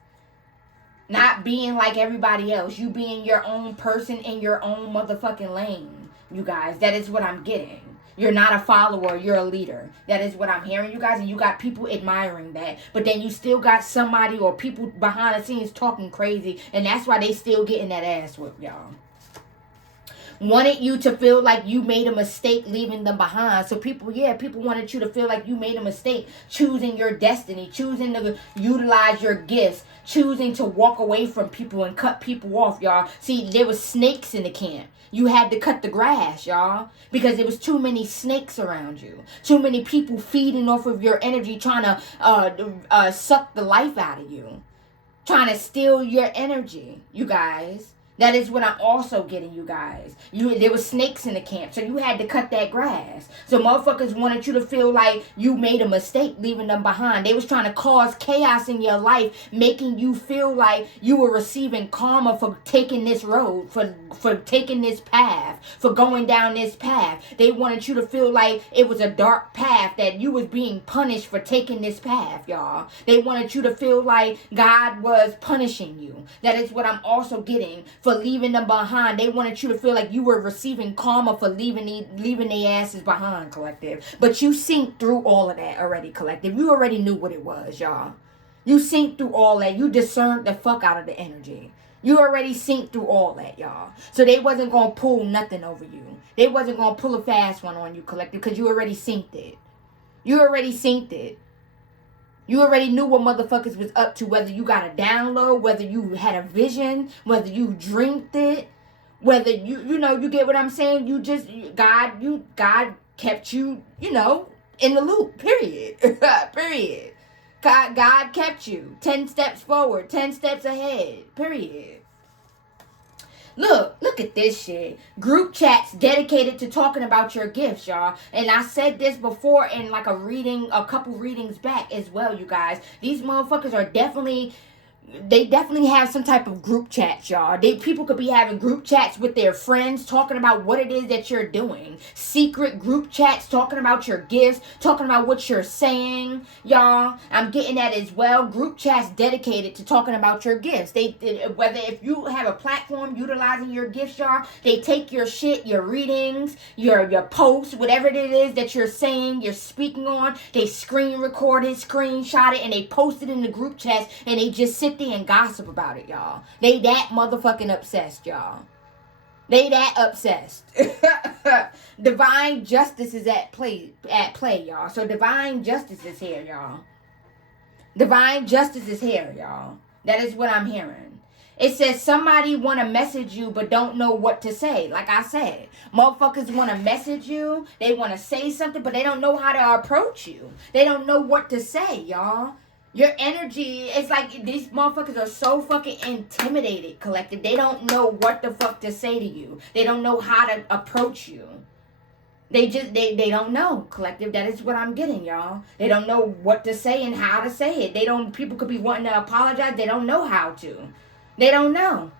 Not being like everybody else. You being your own person in your own motherfucking lane, you guys. That is what I'm getting. You're not a follower, you're a leader. That is what I'm hearing, you guys. And you got people admiring that. But then you still got somebody or people behind the scenes talking crazy. And that's why they still getting that ass whipped, y'all. Wanted you to feel like you made a mistake leaving them behind. So people wanted you to feel like you made a mistake choosing your destiny, choosing to utilize your gifts, choosing to walk away from people and cut people off, y'all. See, there was snakes in the camp. You had to cut the grass, y'all, because there was too many snakes around you. Too many people feeding off of your energy, trying to suck the life out of you, trying to steal your energy, you guys. That is what I'm also getting, you guys. There was snakes in the camp, so you had to cut that grass. So motherfuckers wanted you to feel like you made a mistake leaving them behind. They was trying to cause chaos in your life, making you feel like you were receiving karma for taking this road, for taking this path, for going down this path. They wanted you to feel like it was a dark path, that you was being punished for taking this path, y'all. They wanted you to feel like God was punishing you. That is what I'm also getting. For leaving them behind. They wanted you to feel like you were receiving karma for leaving their asses behind, collective. But you synced through all of that already, collective. You already knew what it was, y'all. You synced through all that. You discerned the fuck out of the energy. You already synced through all that, y'all. So they wasn't going to pull nothing over you. They wasn't going to pull a fast one on you, collective, because you already synced it. You already synced it. You already knew what motherfuckers was up to, whether you got a download, whether you had a vision, whether you dreamed it, whether you get what I'm saying? God kept you, in the loop, period. Period. God kept you 10 steps forward, 10 steps ahead, period. Look at this shit. Group chats dedicated to talking about your gifts, y'all. And I said this before in like a couple readings back as well, you guys. These motherfuckers are definitely they definitely have some type of group chat, y'all. People could be having group chats with their friends, talking about what it is that you're doing. Secret group chats, talking about your gifts, talking about what you're saying, y'all. I'm getting that as well. Group chats dedicated to talking about your gifts. Whether if you have a platform utilizing your gifts, y'all, they take your shit, your readings, your posts, whatever it is that you're saying, you're speaking on. They screen record it, screenshot it, and they post it in the group chats, and they just sit there and gossip about it, y'all. They that motherfucking obsessed, y'all. They that obsessed. Divine justice is at play, y'all. So divine justice is here, y'all. Divine justice is here, y'all. That is what I'm hearing. It says somebody want to message you but don't know what to say. Like I said, motherfuckers want to message you. They want to say something, but they don't know how to approach you. They don't know what to say, y'all. Your energy, it's like these motherfuckers are so fucking intimidated, collective. They don't know what the fuck to say to you. They don't know how to approach you. They don't know, collective. That is what I'm getting, y'all. They don't know what to say and how to say it. People could be wanting to apologize. They don't know how to. They don't know.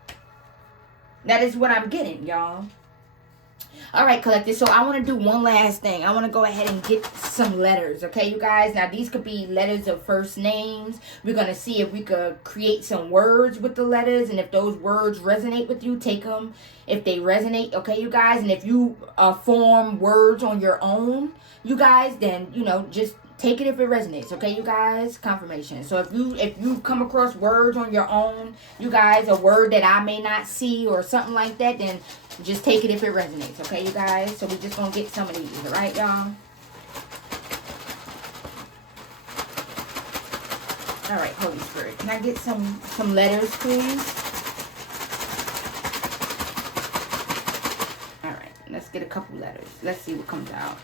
That is what I'm getting, y'all. All right, collective. So I want to do one last thing. I want to go ahead and get some letters, okay, you guys? Now, these could be letters of first names. We're going to see if we could create some words with the letters. And if those words resonate with you, take them if they resonate, okay, you guys? And if you form words on your own, you guys, then, just take it if it resonates, okay, you guys? Confirmation. So if you come across words on your own, you guys, a word that I may not see or something like that, then just take it if it resonates, okay, you guys? So we're just going to get some of these, all right, y'all? All right, Holy Spirit. Can I get some letters, please? All right, let's get a couple letters. Let's see what comes out.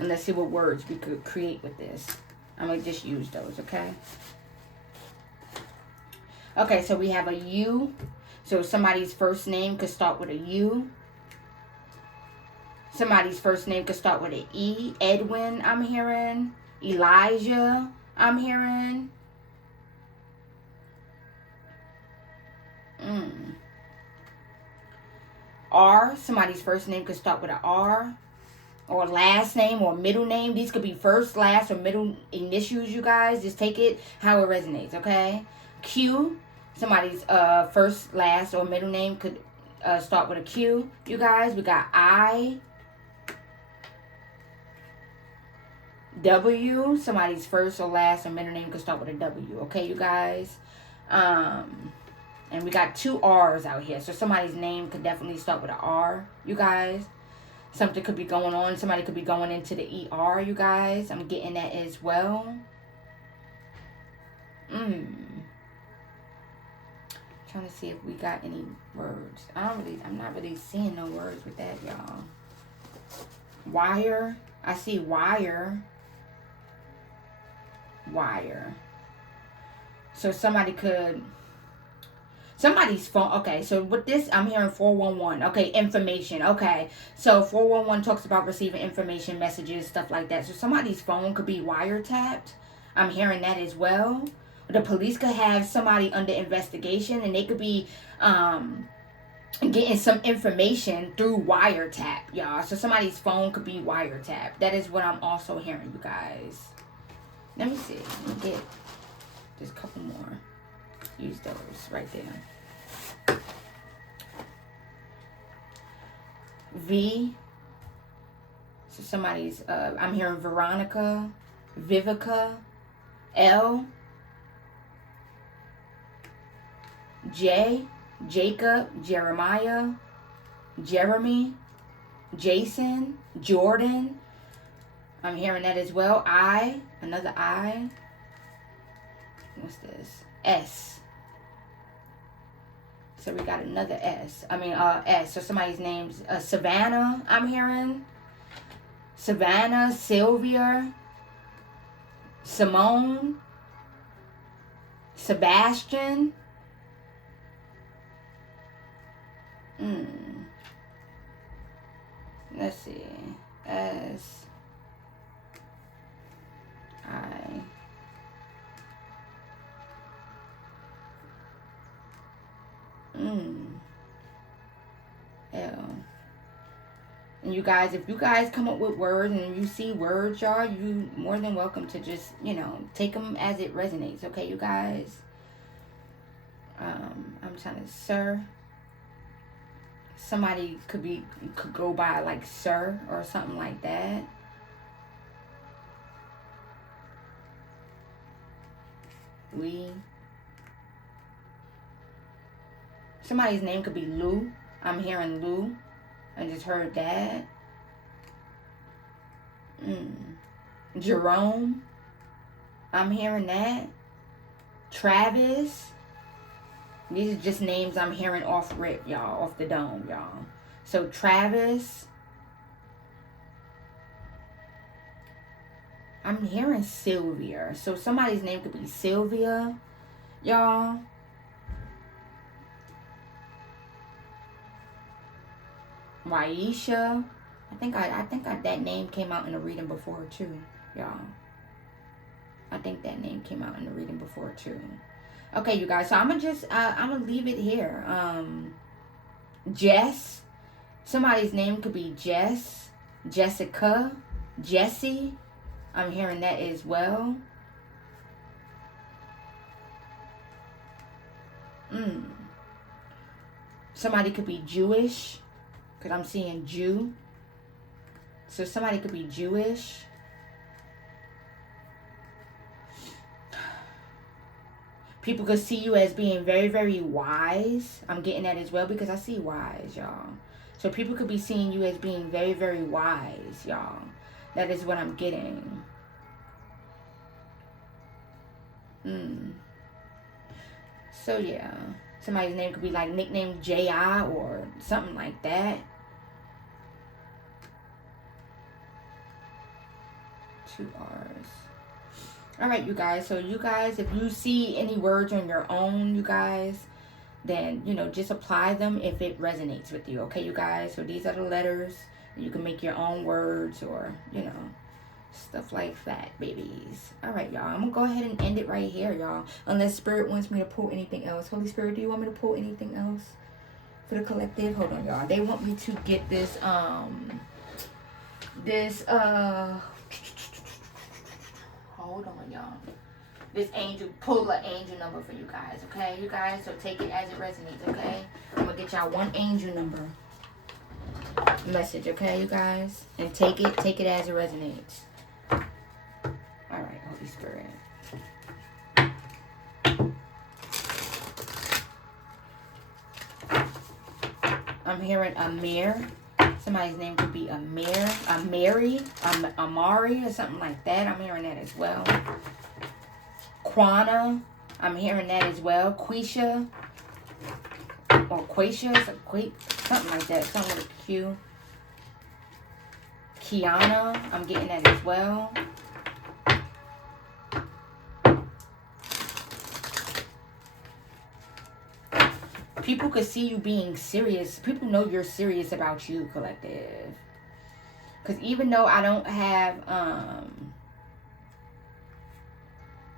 And let's see what words we could create with this. I'm going to just use those, okay? Okay, so we have a U. So somebody's first name could start with a U. Somebody's first name could start with an E. Edwin, I'm hearing. Elijah, I'm hearing. R. Somebody's first name could start with an R. Or last name or middle name. These could be first, last, or middle initials, you guys. Just take it how it resonates, okay? Q. Somebody's first, last, or middle name could start with a Q, you guys. We got I. W. Somebody's first or last or middle name could start with a W, okay, you guys? And we got two R's out here. So somebody's name could definitely start with an R, you guys. Something could be going on. Somebody could be going into the ER, you guys. I'm getting that as well. Trying to see if we got any words. I'm not really seeing no words with that, y'all. Wire. I see wire. Wire. So somebody's phone. Okay, so with this, I'm hearing 411. Okay, information. Okay, so 411 talks about receiving information, messages, stuff like that. So somebody's phone could be wiretapped. I'm hearing that as well. The police could have somebody under investigation, and they could be getting some information through wiretap, y'all. So somebody's phone could be wiretapped. That is what I'm also hearing, you guys. Let me see. Let me get just a couple more. Use those right there. V. So somebody's, I'm hearing Veronica, Vivica. L. J. Jacob, Jeremiah, Jeremy, Jason, Jordan. I'm hearing that as well. I. Another I. What's this? S. So we got another S. S. So somebody's name's Savannah, I'm hearing. Savannah, Sylvia, Simone, Sebastian. Let's see. S. I. Yeah. And you guys, if you guys come up with words and you see words, y'all, you more than welcome to just, you know, take them as it resonates. Okay, you guys? I'm trying to, sir. Somebody could go by like sir or something like that. We. Somebody's name could be Lou. I'm hearing Lou. I just heard that. Jerome. I'm hearing that. Travis. These are just names I'm hearing off rip, y'all. Off the dome, y'all. So, Travis. I'm hearing Sylvia. So, somebody's name could be Sylvia, y'all. Waisha. I think that name came out in the reading before, too, y'all. I think that name came out in the reading before, too. Okay, you guys, so I'm gonna leave it here. Jess. Somebody's name could be Jess, Jessica, Jessie. I'm hearing that as well. Somebody could be Jewish, because I'm seeing Jew. So somebody could be Jewish. People could see you as being very, very wise. I'm getting that as well because I see wise, y'all. So people could be seeing you as being very, very wise, y'all. That is what I'm getting. So, yeah. Somebody's name could be like nicknamed J.I. or something like that. 2 R's. Alright, you guys. So, you guys, if you see any words on your own, you guys, then, you know, just apply them if it resonates with you. Okay, you guys? So, these are the letters. You can make your own words or, you know, stuff like that, babies. Alright, y'all. I'm going to go ahead and end it right here, y'all. Unless Spirit wants me to pull anything else. Holy Spirit, do you want me to pull anything else for the collective? Hold on, y'all. They want me to get this, hold on, y'all. This angel, pull an angel number for you guys, okay? You guys, so take it as it resonates, okay? I'm going to get y'all one angel number message, okay, you guys? And take it as it resonates. Alright, Holy Spirit. I'm hearing Amir. Somebody's name could be Amir, Amari, Amari, or something like that. I'm hearing that as well. Quana. I'm hearing that as well. Quisha. Or Quisha. Something like that. Something with a Q. Kiana. I'm getting that as well. People could see you being serious. People know you're serious about you, collective. Because even though I don't have a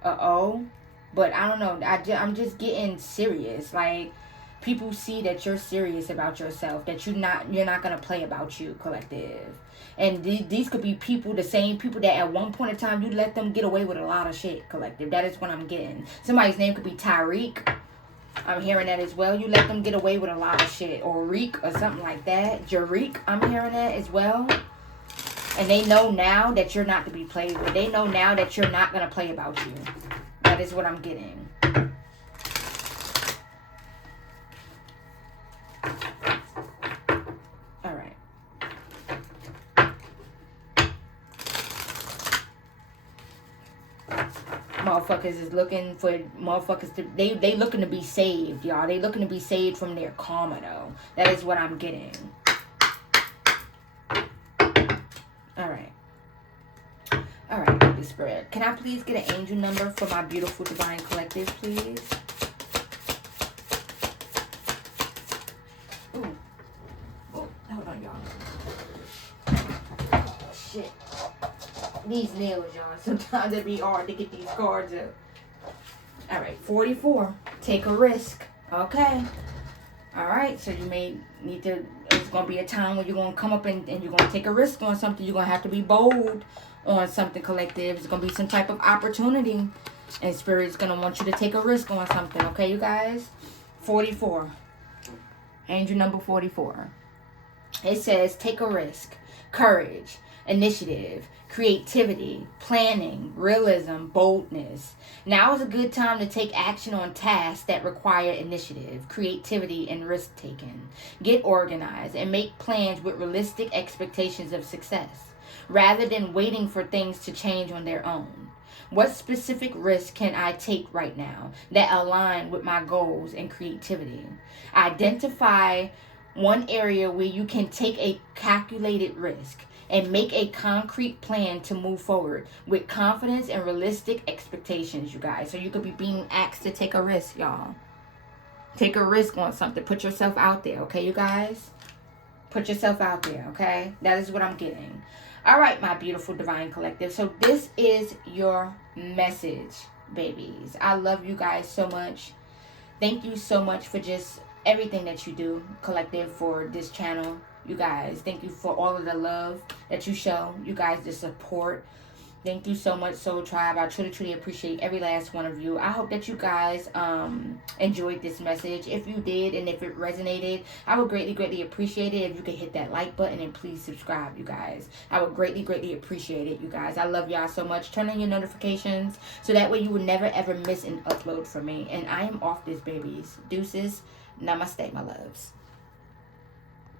O, but I don't know. I'm just getting serious. Like, people see that you're serious about yourself. That you're not going to play about you, collective. And these could be people, the same people that at one point in time you let them get away with a lot of shit, collective. That is what I'm getting. Somebody's name could be Tyreek. I'm hearing that as well. You let them get away with a lot of shit. Or Reek or something like that. Jareek, I'm hearing that as well. And they know now that you're not to be played with. They know now that you're not going to play about you. That is what I'm getting. Alright. Motherfuckers is looking for motherfuckers to they looking to be saved, y'all. They looking to be saved from their karma, though. That is what I'm getting. Alright, Holy Spirit. Can I please get an angel number for my beautiful divine collective, please? Ooh. Oh, hold on, y'all. Oh, shit. These nails, y'all. Sometimes it be hard to get these cards up. Alright, 44. Take a risk. Okay. All right, so you may need to, it's going to be a time when you're going to come up and you're going to take a risk on something. You're going to have to be bold on something, collective. It's going to be some type of opportunity. And Spirit's going to want you to take a risk on something, okay, you guys? 44. Angel number 44. It says, take a risk, courage, initiative, creativity, planning, realism, boldness. Now is a good time to take action on tasks that require initiative, creativity, and risk taking. Get organized and make plans with realistic expectations of success, rather than waiting for things to change on their own. What specific risk can I take right now that align with my goals and creativity? Identify one area where you can take a calculated risk and make a concrete plan to move forward with confidence and realistic expectations, you guys. So you could be being asked to take a risk, y'all. Take a risk on something. Put yourself out there, okay, you guys? Put yourself out there, okay? That is what I'm getting. All right, my beautiful divine collective. So this is your message, babies. I love you guys so much. Thank you so much for just everything that you do, collective, for this channel, you guys. Thank you for all of the love that you show, you guys, the support. Thank you so much, Soul Tribe. I truly appreciate every last one of you. I hope that you guys enjoyed this message. If you did, and if it resonated, I would greatly appreciate it if you could hit that like button and please subscribe, you guys. I would greatly appreciate it, you guys. I love y'all so much. Turn on your notifications so that way you would never ever miss an upload from me. And I am off this, babies. Deuces. Namaste, my loves.